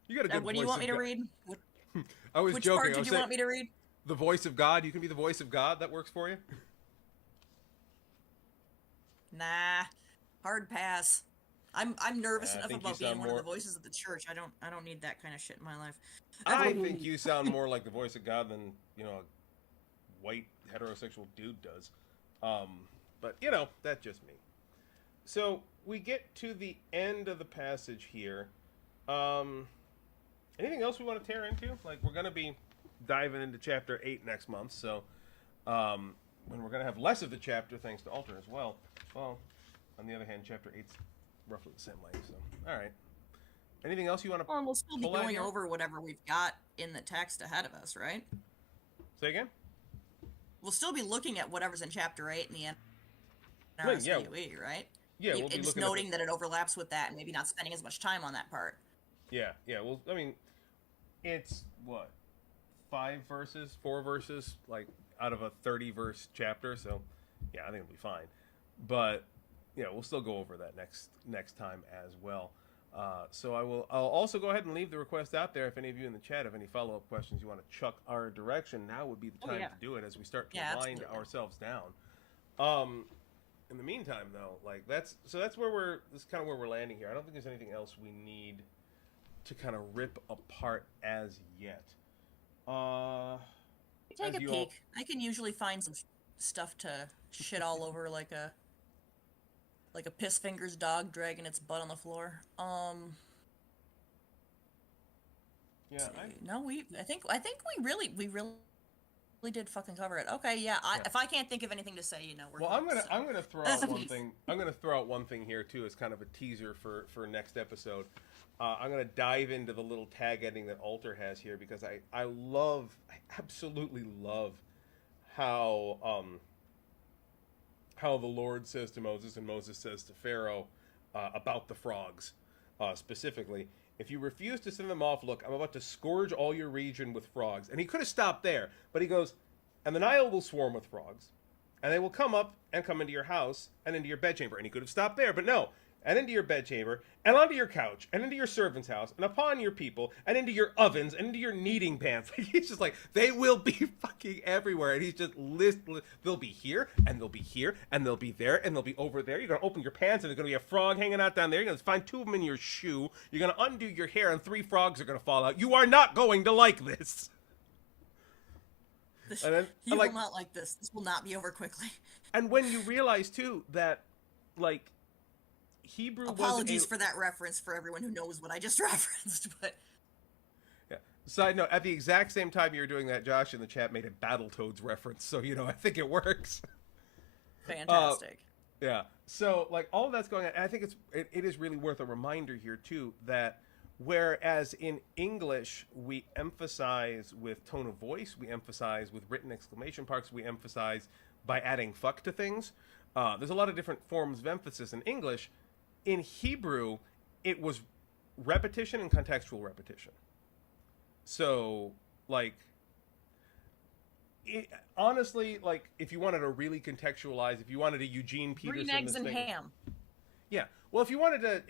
You got a good voice. What do you want me to read? I was Which joking. part did you want me to read? The voice of God. You can be the voice of God. That works for you? Nah. Hard pass. I'm nervous enough about being one of the voices of the church. I don't need that kind of shit in my life. I think you sound more like the voice of God than, you know, a white heterosexual dude does. But, you know, that's just me. So we get to the end of the passage here. Anything else we want to tear into? Like, we're going to be diving into chapter 8 next month. So when we're going to have less of the chapter thanks to Alter as well. Well, on the other hand, chapter 8's roughly the same length, so. All right. Anything else you want to Well, we'll still be going over whatever we've got in the text ahead of us, right? Say again? We'll still be looking at whatever's in chapter 8 in the end. Yeah. Right? Yeah, we'll be just looking noting that it overlaps with that and maybe not spending as much time on that part. Yeah. Well, I mean, it's, what, 4 verses, like, out of a 30-verse chapter, so, yeah, I think it'll be fine. But, yeah, we'll still go over that next time as well. So I'll also go ahead and leave the request out there. If any of you in the chat have any follow-up questions you want to chuck our direction, now would be the time to do it as we start to wind ourselves down. In the meantime, though, like that's where this is kind of where we're landing here. I don't think there's anything else we need to kind of rip apart as yet. Take a peek. I can usually find some stuff to shit all over like a piss fingers dog dragging its butt on the floor. Yeah. I think we really did fucking cover it. Okay, yeah. If I can't think of anything to say, we're. Well, I'm gonna throw out one thing. I'm gonna throw out one thing here too, as kind of a teaser for next episode. I'm gonna dive into the little tag ending that Alter has here because I absolutely love how the Lord says to Moses and Moses says to Pharaoh about the frogs, specifically. If you refuse to send them off, look, I'm about to scourge all your region with frogs. And he could have stopped there, but he goes, and the Nile will swarm with frogs, and they will come up and come into your house and into your bedchamber. And he could have stopped there, but no. And into your bedchamber, and onto your couch, and into your servant's house, and upon your people, and into your ovens, and into your kneading pans. He's just like, they will be fucking everywhere. And he's just they'll be here, and they'll be here, and they'll be there, and they'll be over there. You're going to open your pants, and there's going to be a frog hanging out down there. You're going to find 2 of them in your shoe. You're going to undo your hair, and 3 frogs are going to fall out. You are not going to like this. You will not like this. This will not be over quickly. And when you realize, too, that, like, Hebrew apologies for that reference for everyone who knows what I just referenced, but yeah. Side note: at the exact same time you were doing that, Josh in the chat made a Battletoads reference, so I think it works. Fantastic. Yeah. So like all of that's going on, and I think it is really worth a reminder here too that whereas in English we emphasize with tone of voice, we emphasize with written exclamation marks, we emphasize by adding fuck to things. There's a lot of different forms of emphasis in English. In Hebrew, it was repetition and contextual repetition. So, like, honestly, like, if you wanted to really contextualize, if you wanted a Eugene Peterson, green eggs and ham. Yeah. Well, if you wanted to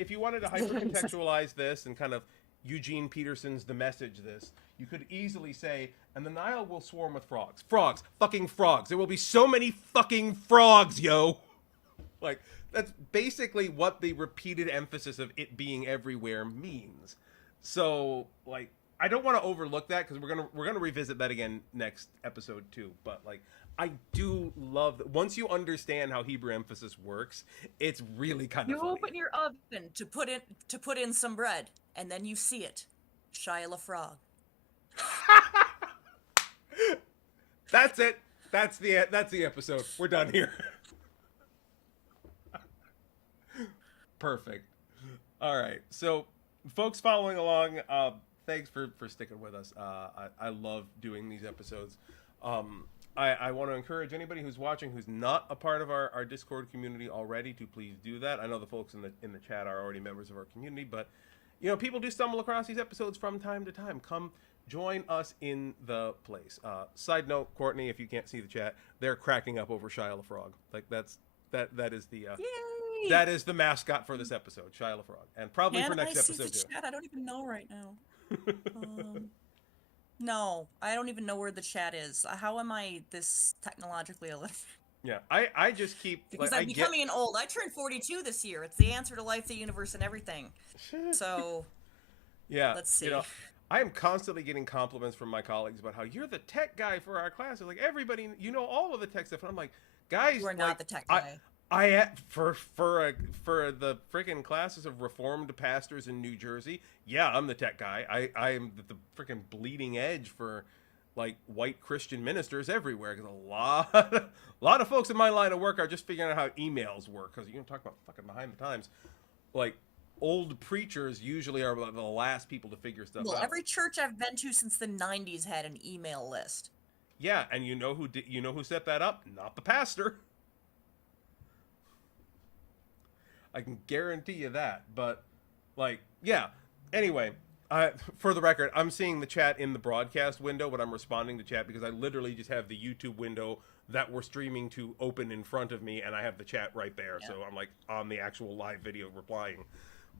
hyper contextualize this and kind of Eugene Peterson's The Message this, you could easily say, and the Nile will swarm with frogs. Frogs. Fucking frogs. There will be so many fucking frogs, yo. Like, that's basically what the repeated emphasis of it being everywhere means. So, like, I don't want to overlook that because we're gonna revisit that again next episode too. But like, I do love that once you understand how Hebrew emphasis works, it's really kind of funny. You open your oven to put in some bread, and then you see it, Shia LaFrog. That's it. That's the episode. We're done here. Perfect. All right. So, folks following along, thanks for sticking with us. I love doing these episodes. I want to encourage anybody who's watching who's not a part of our Discord community already to please do that. I know the folks in the chat are already members of our community, but people do stumble across these episodes from time to time. Come join us in the place. Side note, Courtney, if you can't see the chat, they're cracking up over Shia LaFrog. Like that is the that is the mascot for this episode, Shia LaFrog, and probably for next episode too. Chat? I don't even know right now. No, I don't even know where the chat is. How am I this technologically illiterate? Yeah, I just keep because I'm becoming old. I turned 42 this year. It's the answer to life, the universe, and everything. So, yeah, let's see. I am constantly getting compliments from my colleagues about how you're the tech guy for our class. Like everybody, all of the tech stuff. And I'm like, guys, you are not the tech guy. For the freaking classes of Reformed pastors in New Jersey, yeah, I'm the tech guy. I am the freaking bleeding edge for like white Christian ministers everywhere, because a lot of folks in my line of work are just figuring out how emails work, because you can talk about fucking behind the times. Like, old preachers usually are the last people to figure stuff Well, out. every church I've been to since the 90s had an email list. Yeah, and you know who set that up? Not the pastor. I can guarantee you that. But, like, yeah. Anyway, for the record, I'm seeing the chat in the broadcast window, but I'm responding to chat because I literally just have the YouTube window that we're streaming to open in front of me, and I have the chat right there. Yeah. So I'm, like, on the actual live video replying.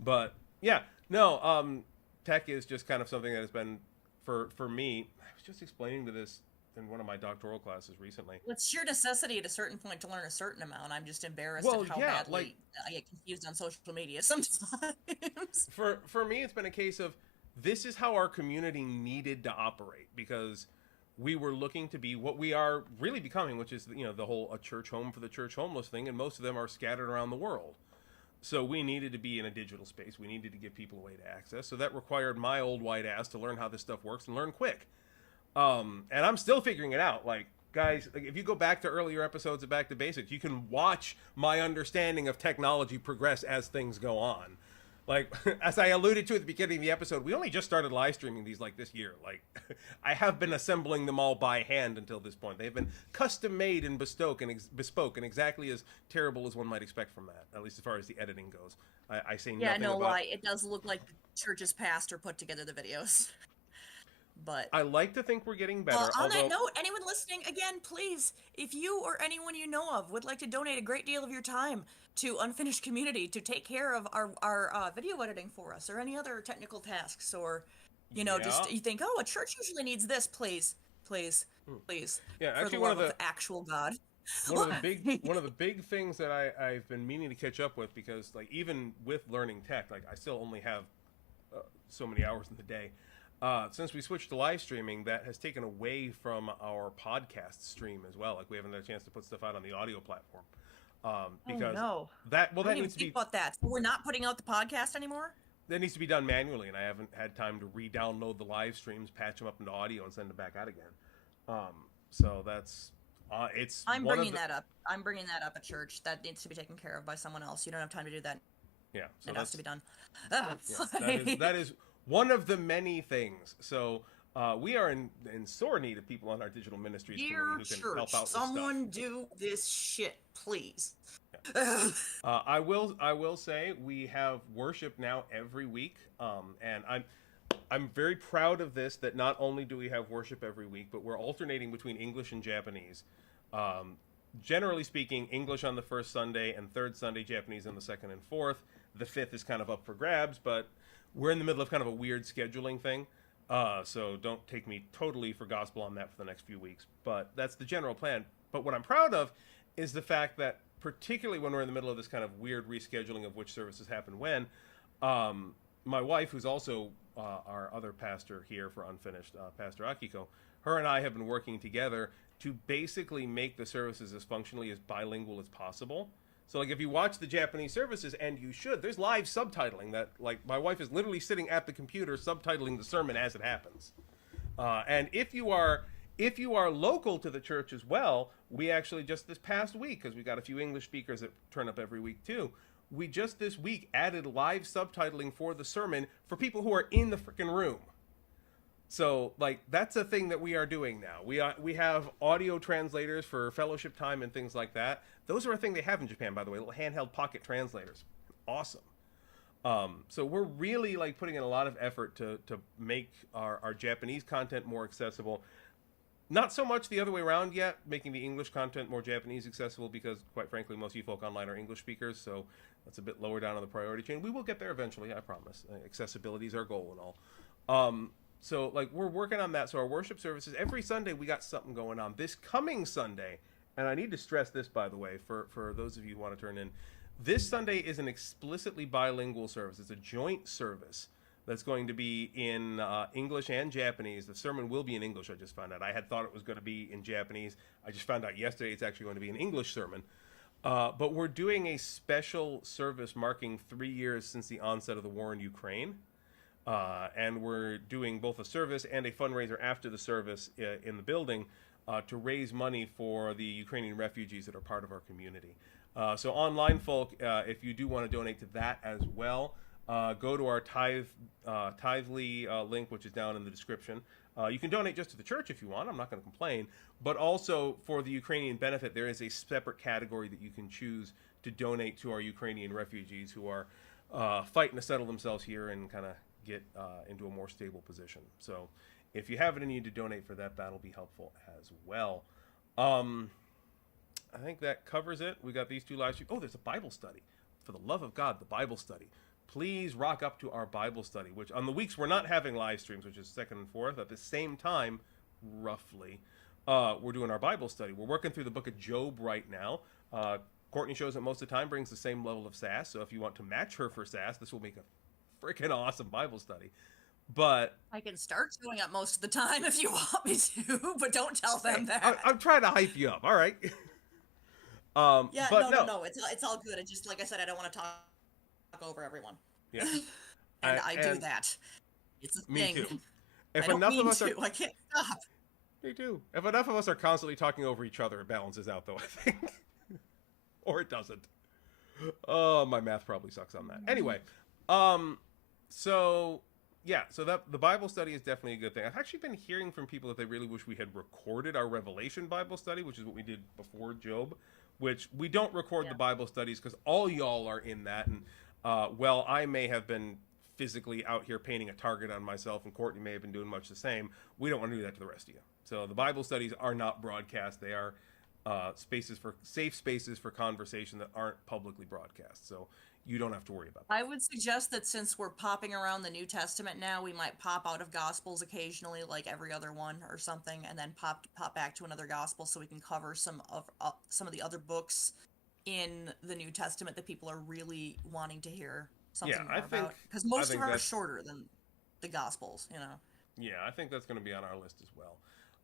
But, yeah. No, tech is just kind of something that has been, for me, I was just explaining to this in one of my doctoral classes recently. It's sheer necessity at a certain point to learn a certain amount. I'm just embarrassed at how badly I get confused on social media sometimes. For me, it's been a case of this is how our community needed to operate, because we were looking to be what we are really becoming, which is, the whole a church home for the church homeless thing, and most of them are scattered around the world. So we needed to be in a digital space. We needed to give people a way to access. So that required my old white ass to learn how this stuff works and learn quick. And I'm still figuring it out. Like, guys, like, if you go back to earlier episodes of Back to Basics, you can watch my understanding of technology progress as things go on. Like, as I alluded to at the beginning of the episode, we only just started live streaming these, like, this year. Like, I have been assembling them all by hand until this point. They've been custom made and bespoke and exactly as terrible as one might expect from that, at least as far as the editing goes. I say nothing about... Yeah, no lie. It does look like the church's pastor put together the videos. But I like to think we're getting better. On that note, anyone listening, again, please, if you or anyone you know of would like to donate a great deal of your time to Unfinished Community to take care of our video editing for us, or any other technical tasks, or, just you think, oh, a church usually needs this, please. Yeah, actually, for the love of actual God. One of the big things that I've been meaning to catch up with, because, like, even with learning tech, like, I still only have so many hours in the day. Since we switched to live streaming, that has taken away from our podcast stream as well. Like, we haven't had a chance to put stuff out on the audio platform. Because that needs to be about that. So we're not putting out the podcast anymore? That needs to be done manually, and I haven't had time to re-download the live streams, patch them up into audio, and send them back out again. So that's I'm bringing that up. I'm bringing that up at church. That needs to be taken care of by someone else. You don't have time to do that. Yeah, so it has to be done. That is one of the many things. So we are in sore need of people on our digital ministries committee who can help out with someone do this shit, please. Yeah. I will say we have worship now every week, and I'm very proud of this, that not only do we have worship every week, but we're alternating between English and Japanese. Generally speaking, English on the first Sunday, and third Sunday, Japanese on the second and fourth. The fifth is kind of up for grabs, but we're in the middle of kind of a weird scheduling thing. So don't take me totally for gospel on that for the next few weeks. But that's the general plan. But what I'm proud of is the fact that, particularly when we're in the middle of this kind of weird rescheduling of which services happen when, my wife, who's also our other pastor here for Unfinished, Pastor Akiko, her and I have been working together to basically make the services as functionally as bilingual as possible. So, like, if you watch the Japanese services, and you should, there's live subtitling that, like, my wife is literally sitting at the computer subtitling the sermon as it happens. And if you are local to the church as well, we actually just this past week, because we got a few English speakers that turn up every week too, we just this week added live subtitling for the sermon for people who are in the freaking room. So, like, that's a thing that we are doing now. We have audio translators for fellowship time and things like that. Those are a thing they have in Japan, by the way, little handheld pocket translators. Awesome. So we're really, like, putting in a lot of effort to make our Japanese content more accessible. Not so much the other way around yet, making the English content more Japanese accessible, because, quite frankly, most of you folk online are English speakers, so that's a bit lower down on the priority chain. We will get there eventually, I promise. Accessibility is our goal and all. So, like, we're working on that. So our worship services, every Sunday we got something going on. This coming Sunday, and I need to stress this, by the way, for those of you who want to turn in, this Sunday is an explicitly bilingual service. It's a joint service that's going to be in English and Japanese. The sermon will be in English, I just found out. I had thought it was going to be in Japanese. I just found out yesterday it's actually going to be an English sermon. But we're doing a special service marking 3 years since the onset of the war in Ukraine. And we're doing both a service and a fundraiser after the service in the building to raise money for the Ukrainian refugees that are part of our community. So online folk, if you do want to donate to that as well, go to our Tithely link, which is down in the description. You can donate just to the church if you want. I'm not going to complain. But also for the Ukrainian benefit, there is a separate category that you can choose to donate to our Ukrainian refugees who are fighting to settle themselves here and kind of get into a more stable position. So if you have any need to donate for that, that'll be helpful as well. I think that covers it. We got these two live streams. Oh, there's a Bible study. For the love of God, the Bible study. Please rock up to our Bible study, which on the weeks we're not having live streams, which is 2nd and 4th, at the same time, roughly, we're doing our Bible study. We're working through the book of Job right now. Courtney shows up most of the time, brings the same level of sass, so if you want to match her for sass, this will make a freaking awesome Bible study. But I can start showing up most of the time if you want me to, but don't tell them that. I'm trying to hype you up, all right? Yeah, but no, it's all good. It's just like I said, I don't want to talk over everyone. Yeah. and I do that. It's a thing. Me too. If I don't enough mean of us to. I can't stop. Me too. If enough of us are constantly talking over each other, it balances out, though, I think. Or it doesn't. Oh, my math probably sucks on that. Anyway, so yeah, so that the Bible study is definitely a good thing. I've actually been hearing from people that they really wish we had recorded our Revelation Bible study, which is what we did before Job, which we don't record the Bible studies because all y'all are in that. And, well, I may have been physically out here painting a target on myself, and Courtney may have been doing much the same. We don't want to do that to the rest of you. So the Bible studies are not broadcast. They are safe spaces for conversation that aren't publicly broadcast. So you don't have to worry about that. I would suggest that since we're popping around the New Testament now, we might pop out of Gospels occasionally, like every other one or something, and then pop back to another Gospel so we can cover some of the other books in the New Testament that people are really wanting to hear something more about. Because most of them are shorter than the Gospels, you know. Yeah, I think that's going to be on our list as well.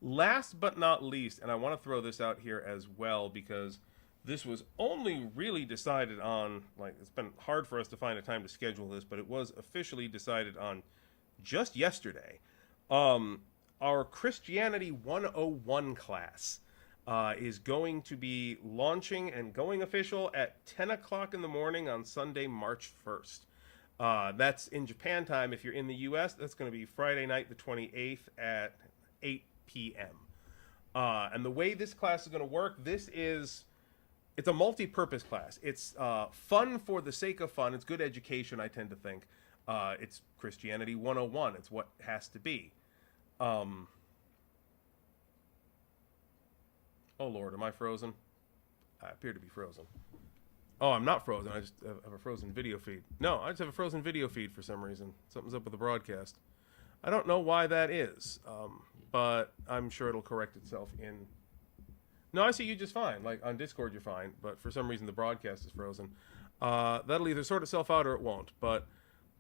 Last but not least, and I want to throw this out here as well because this was only really decided on, like, it's been hard for us to find a time to schedule this, but it was officially decided on just yesterday. Our Christianity 101 class is going to be launching and going official at 10 o'clock in the morning on Sunday, March 1st. That's in Japan time. If you're in the U.S., that's going to be Friday night, the 28th at 8 p.m. And the way this class is going to work, it's a multi-purpose class. It's fun for the sake of fun. It's good education, I tend to think. It's Christianity 101. It's what has to be. Oh, Lord, am I frozen? I appear to be frozen. Oh, I'm not frozen. I just have a frozen video feed. No, I just have a frozen video feed for some reason. Something's up with the broadcast. I don't know why that is, but I'm sure it'll correct itself in... No, I see you just fine. Like, on Discord, you're fine, but for some reason the broadcast is frozen. That'll either sort itself out or it won't. But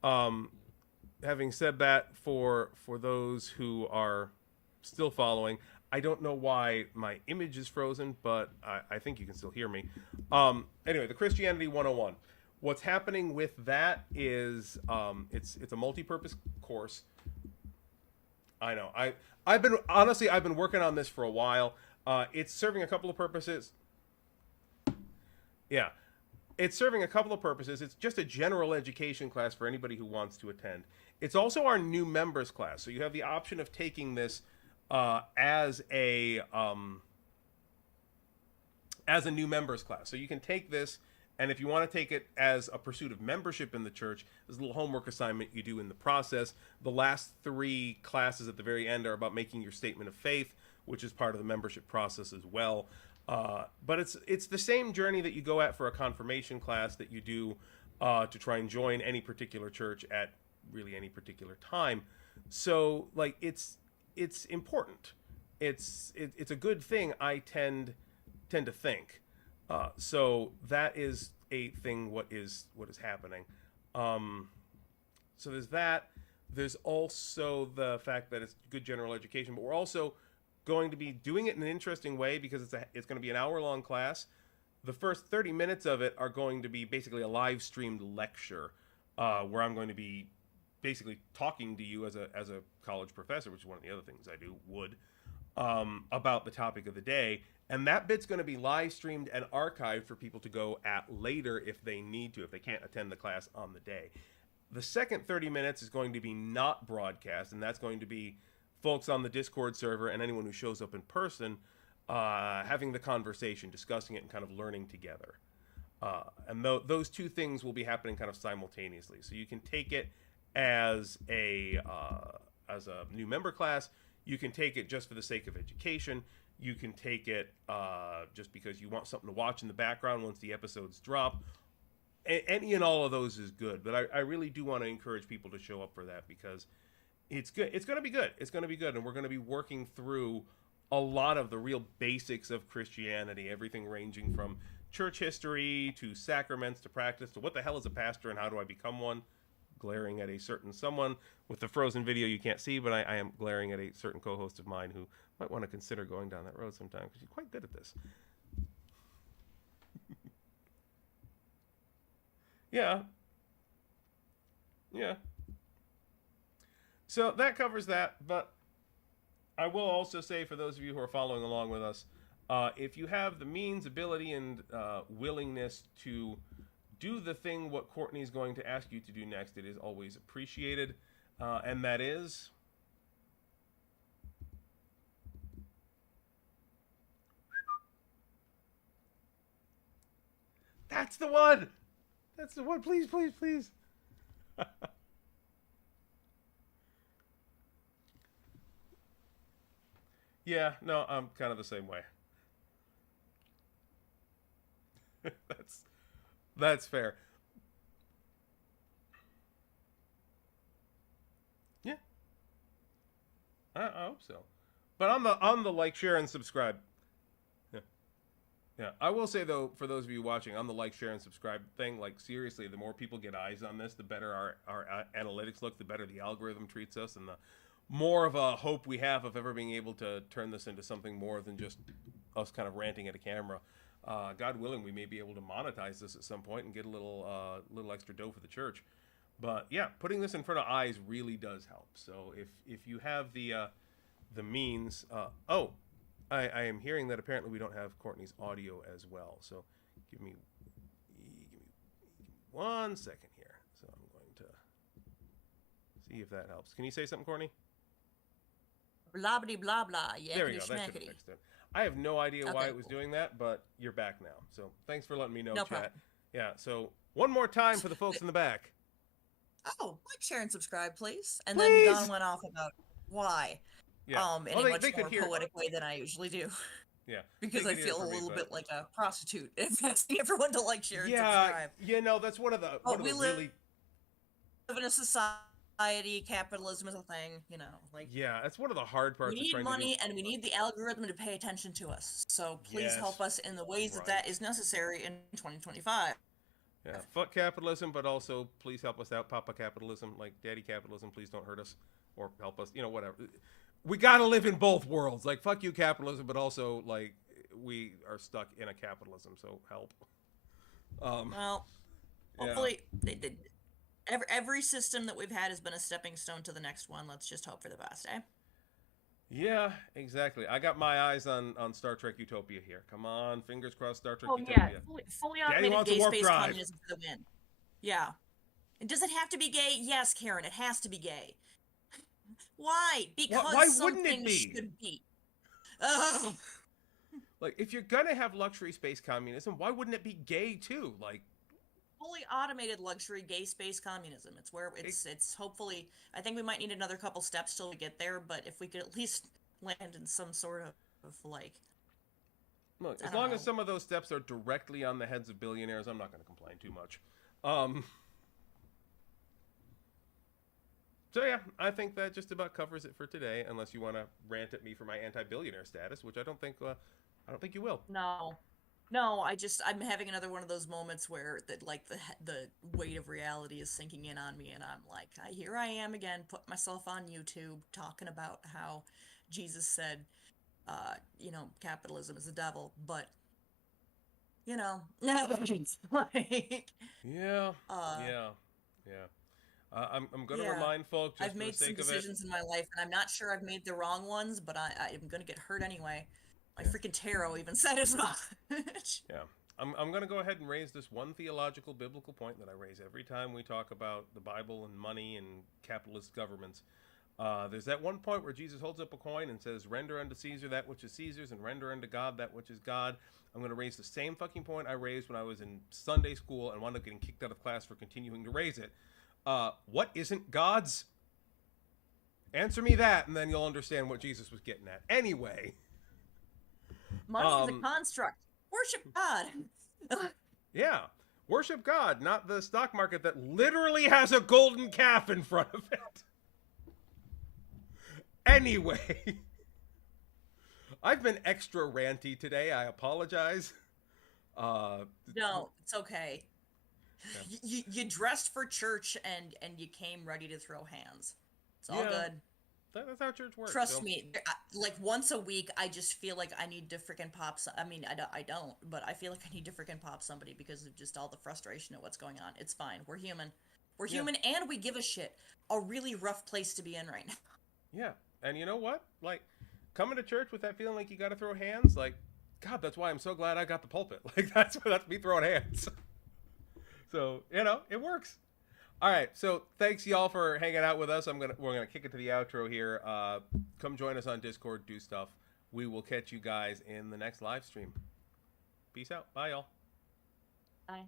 having said that, for those who are still following, I don't know why my image is frozen, but I think you can still hear me. Anyway, the Christianity 101. What's happening with that is it's a multi-purpose course. I know. I've been working on this for a while. It's serving a couple of purposes. Yeah. It's serving a couple of purposes. It's just a general education class for anybody who wants to attend. It's also our new members class. So you have the option of taking this as a new members class. So you can take this, and if you want to take it as a pursuit of membership in the church, there's a little homework assignment you do in the process. The last 3 classes at the very end are about making your statement of faith, which is part of the membership process as well. But it's the same journey that you go at for a confirmation class that you do to try and join any particular church at really any particular time. So, like, it's important. It's a good thing, I tend to think. So that is a thing. What is happening? So there's that. There's also the fact that it's good general education, but we're also going to be doing it in an interesting way because it's going to be an hour-long class. The first 30 minutes of it are going to be basically a live-streamed lecture where I'm going to be basically talking to you as a college professor, which is one of the other things I do, about the topic of the day. And that bit's going to be live streamed and archived for people to go at later if they need to, if they can't attend the class on the day. The second 30 minutes is going to be not broadcast, and that's going to be folks on the Discord server and anyone who shows up in person having the conversation, discussing it, and kind of learning together. And those two things will be happening kind of simultaneously. So you can take it as a new member class. You can take it just for the sake of education. You can take it just because you want something to watch in the background once the episodes drop. Any and all of those is good, but I really do want to encourage people to show up for that because it's good. It's going to be good. It's going to be good, and we're going to be working through a lot of the real basics of Christianity, everything ranging from church history to sacraments to practice to what the hell is a pastor and how do I become one. Glaring at a certain someone with the frozen video you can't see, but I am glaring at a certain co-host of mine who might want to consider going down that road sometime because she's quite good at this. Yeah. So that covers that, but I will also say for those of you who are following along with us, if you have the means, ability, and willingness to do the thing what Courtney is going to ask you to do next, it is always appreciated, and that is... That's the one! That's the one. Please, please, please. Yeah, no, I'm kind of the same way. That's fair. Yeah, I hope so. But on the like, share, and subscribe. Yeah, I will say though, for those of you watching, on the like, share, and subscribe thing, like seriously, the more people get eyes on this, the better our analytics look, the better the algorithm treats us, and the more of a hope we have of ever being able to turn this into something more than just us kind of ranting at a camera. God willing, we may be able to monetize this at some point and get a little extra dough for the church. But yeah, putting this in front of eyes really does help. So if you have the means, I am hearing that apparently we don't have Courtney's audio as well. So give me 1 second here. So I'm going to see if that helps. Can you say something, Courtney? Blah blah blah blah. Yeah, there we go. That should have fixed it. I have no idea why it was doing that, but you're back now. So thanks for letting me know, no chat. Problem. Yeah. So one more time for the folks in the back. Oh, like, share, and subscribe, please. And please? Then Don went off about why. Yeah. In a much more poetic way than I usually do. Yeah. Because I feel a little bit like a prostitute if asking everyone to like, share, and subscribe. Yeah, no, that's one of the we live in a society. Capitalism is a thing, like. Yeah, that's one of the hard parts. We need money, and we need the algorithm to pay attention to us. So please help us in the ways that is necessary in 2025. Yeah, fuck capitalism, but also please help us out, Papa Capitalism, like Daddy Capitalism. Please don't hurt us or help us. Whatever. We gotta live in both worlds. Like, fuck you, capitalism, but also like we are stuck in a capitalism. So help. Well, hopefully they did. Every system that we've had has been a stepping stone to the next one. Let's just hope for the best, eh? Yeah, exactly. I got my eyes on Star Trek Utopia here. Come on, fingers crossed, Star Trek Utopia. Yeah, fully automated gay space communism for the win. Yeah. And does it have to be gay? Yes, Karen, it has to be gay. Why? Because why wouldn't it be? Should be. Like, if you're gonna have luxury space communism, why wouldn't it be gay too? Like, fully automated luxury gay space communism. It's where it's hopefully. I think we might need another couple steps till we get there, but if we could at least land in some sort of like. Look, as long as some of those steps are directly on the heads of billionaires, I'm not going to complain too much. So yeah, I think that just about covers it for today. Unless you want to rant at me for my anti-billionaire status, which I don't think you will. No, I'm having another one of those moments where the weight of reality is sinking in on me, and I'm like, here I am again, putting myself on YouTube talking about how Jesus said, capitalism is the devil, but like, yeah. I'm going to Yeah. remind folk, just I've for the made some sake of it. decisions in my life, and I'm not sure I've made the wrong ones, but I'm gonna get hurt anyway. My Yeah. freaking tarot even said as much. Yeah. I'm going to go ahead and raise this one theological biblical point that I raise every time we talk about the Bible and money and capitalist governments. There's that one point where Jesus holds up a coin and says, "Render unto Caesar that which is Caesar's, and render unto God that which is God." I'm going to raise the same fucking point I raised when I was in Sunday school and wound up getting kicked out of class for continuing to raise it. What isn't God's? Answer me that, and then you'll understand what Jesus was getting at. Anyway. Money is a construct. Worship God. Yeah. Worship God, not the stock market that literally has a golden calf in front of it. Anyway. I've been extra ranty today. I apologize. No, it's okay. Yeah. You dressed for church and you came ready to throw hands. It's all good. That's how church works. Trust me, like once a week, I just feel like I need to freaking pop. I mean, I don't, but I feel like I need to freaking pop somebody because of just all the frustration of what's going on. It's fine. We're human. We're human, and we give a shit. A really rough place to be in right now. Yeah, and you know what? Like, coming to church with that feeling like you got to throw hands, like, God, that's why I'm so glad I got the pulpit. Like, that's me throwing hands. So, it works. All right, so thanks y'all for hanging out with us. We're gonna kick it to the outro here. Come join us on Discord, do stuff. We will catch you guys in the next live stream. Peace out. Bye, y'all. Bye.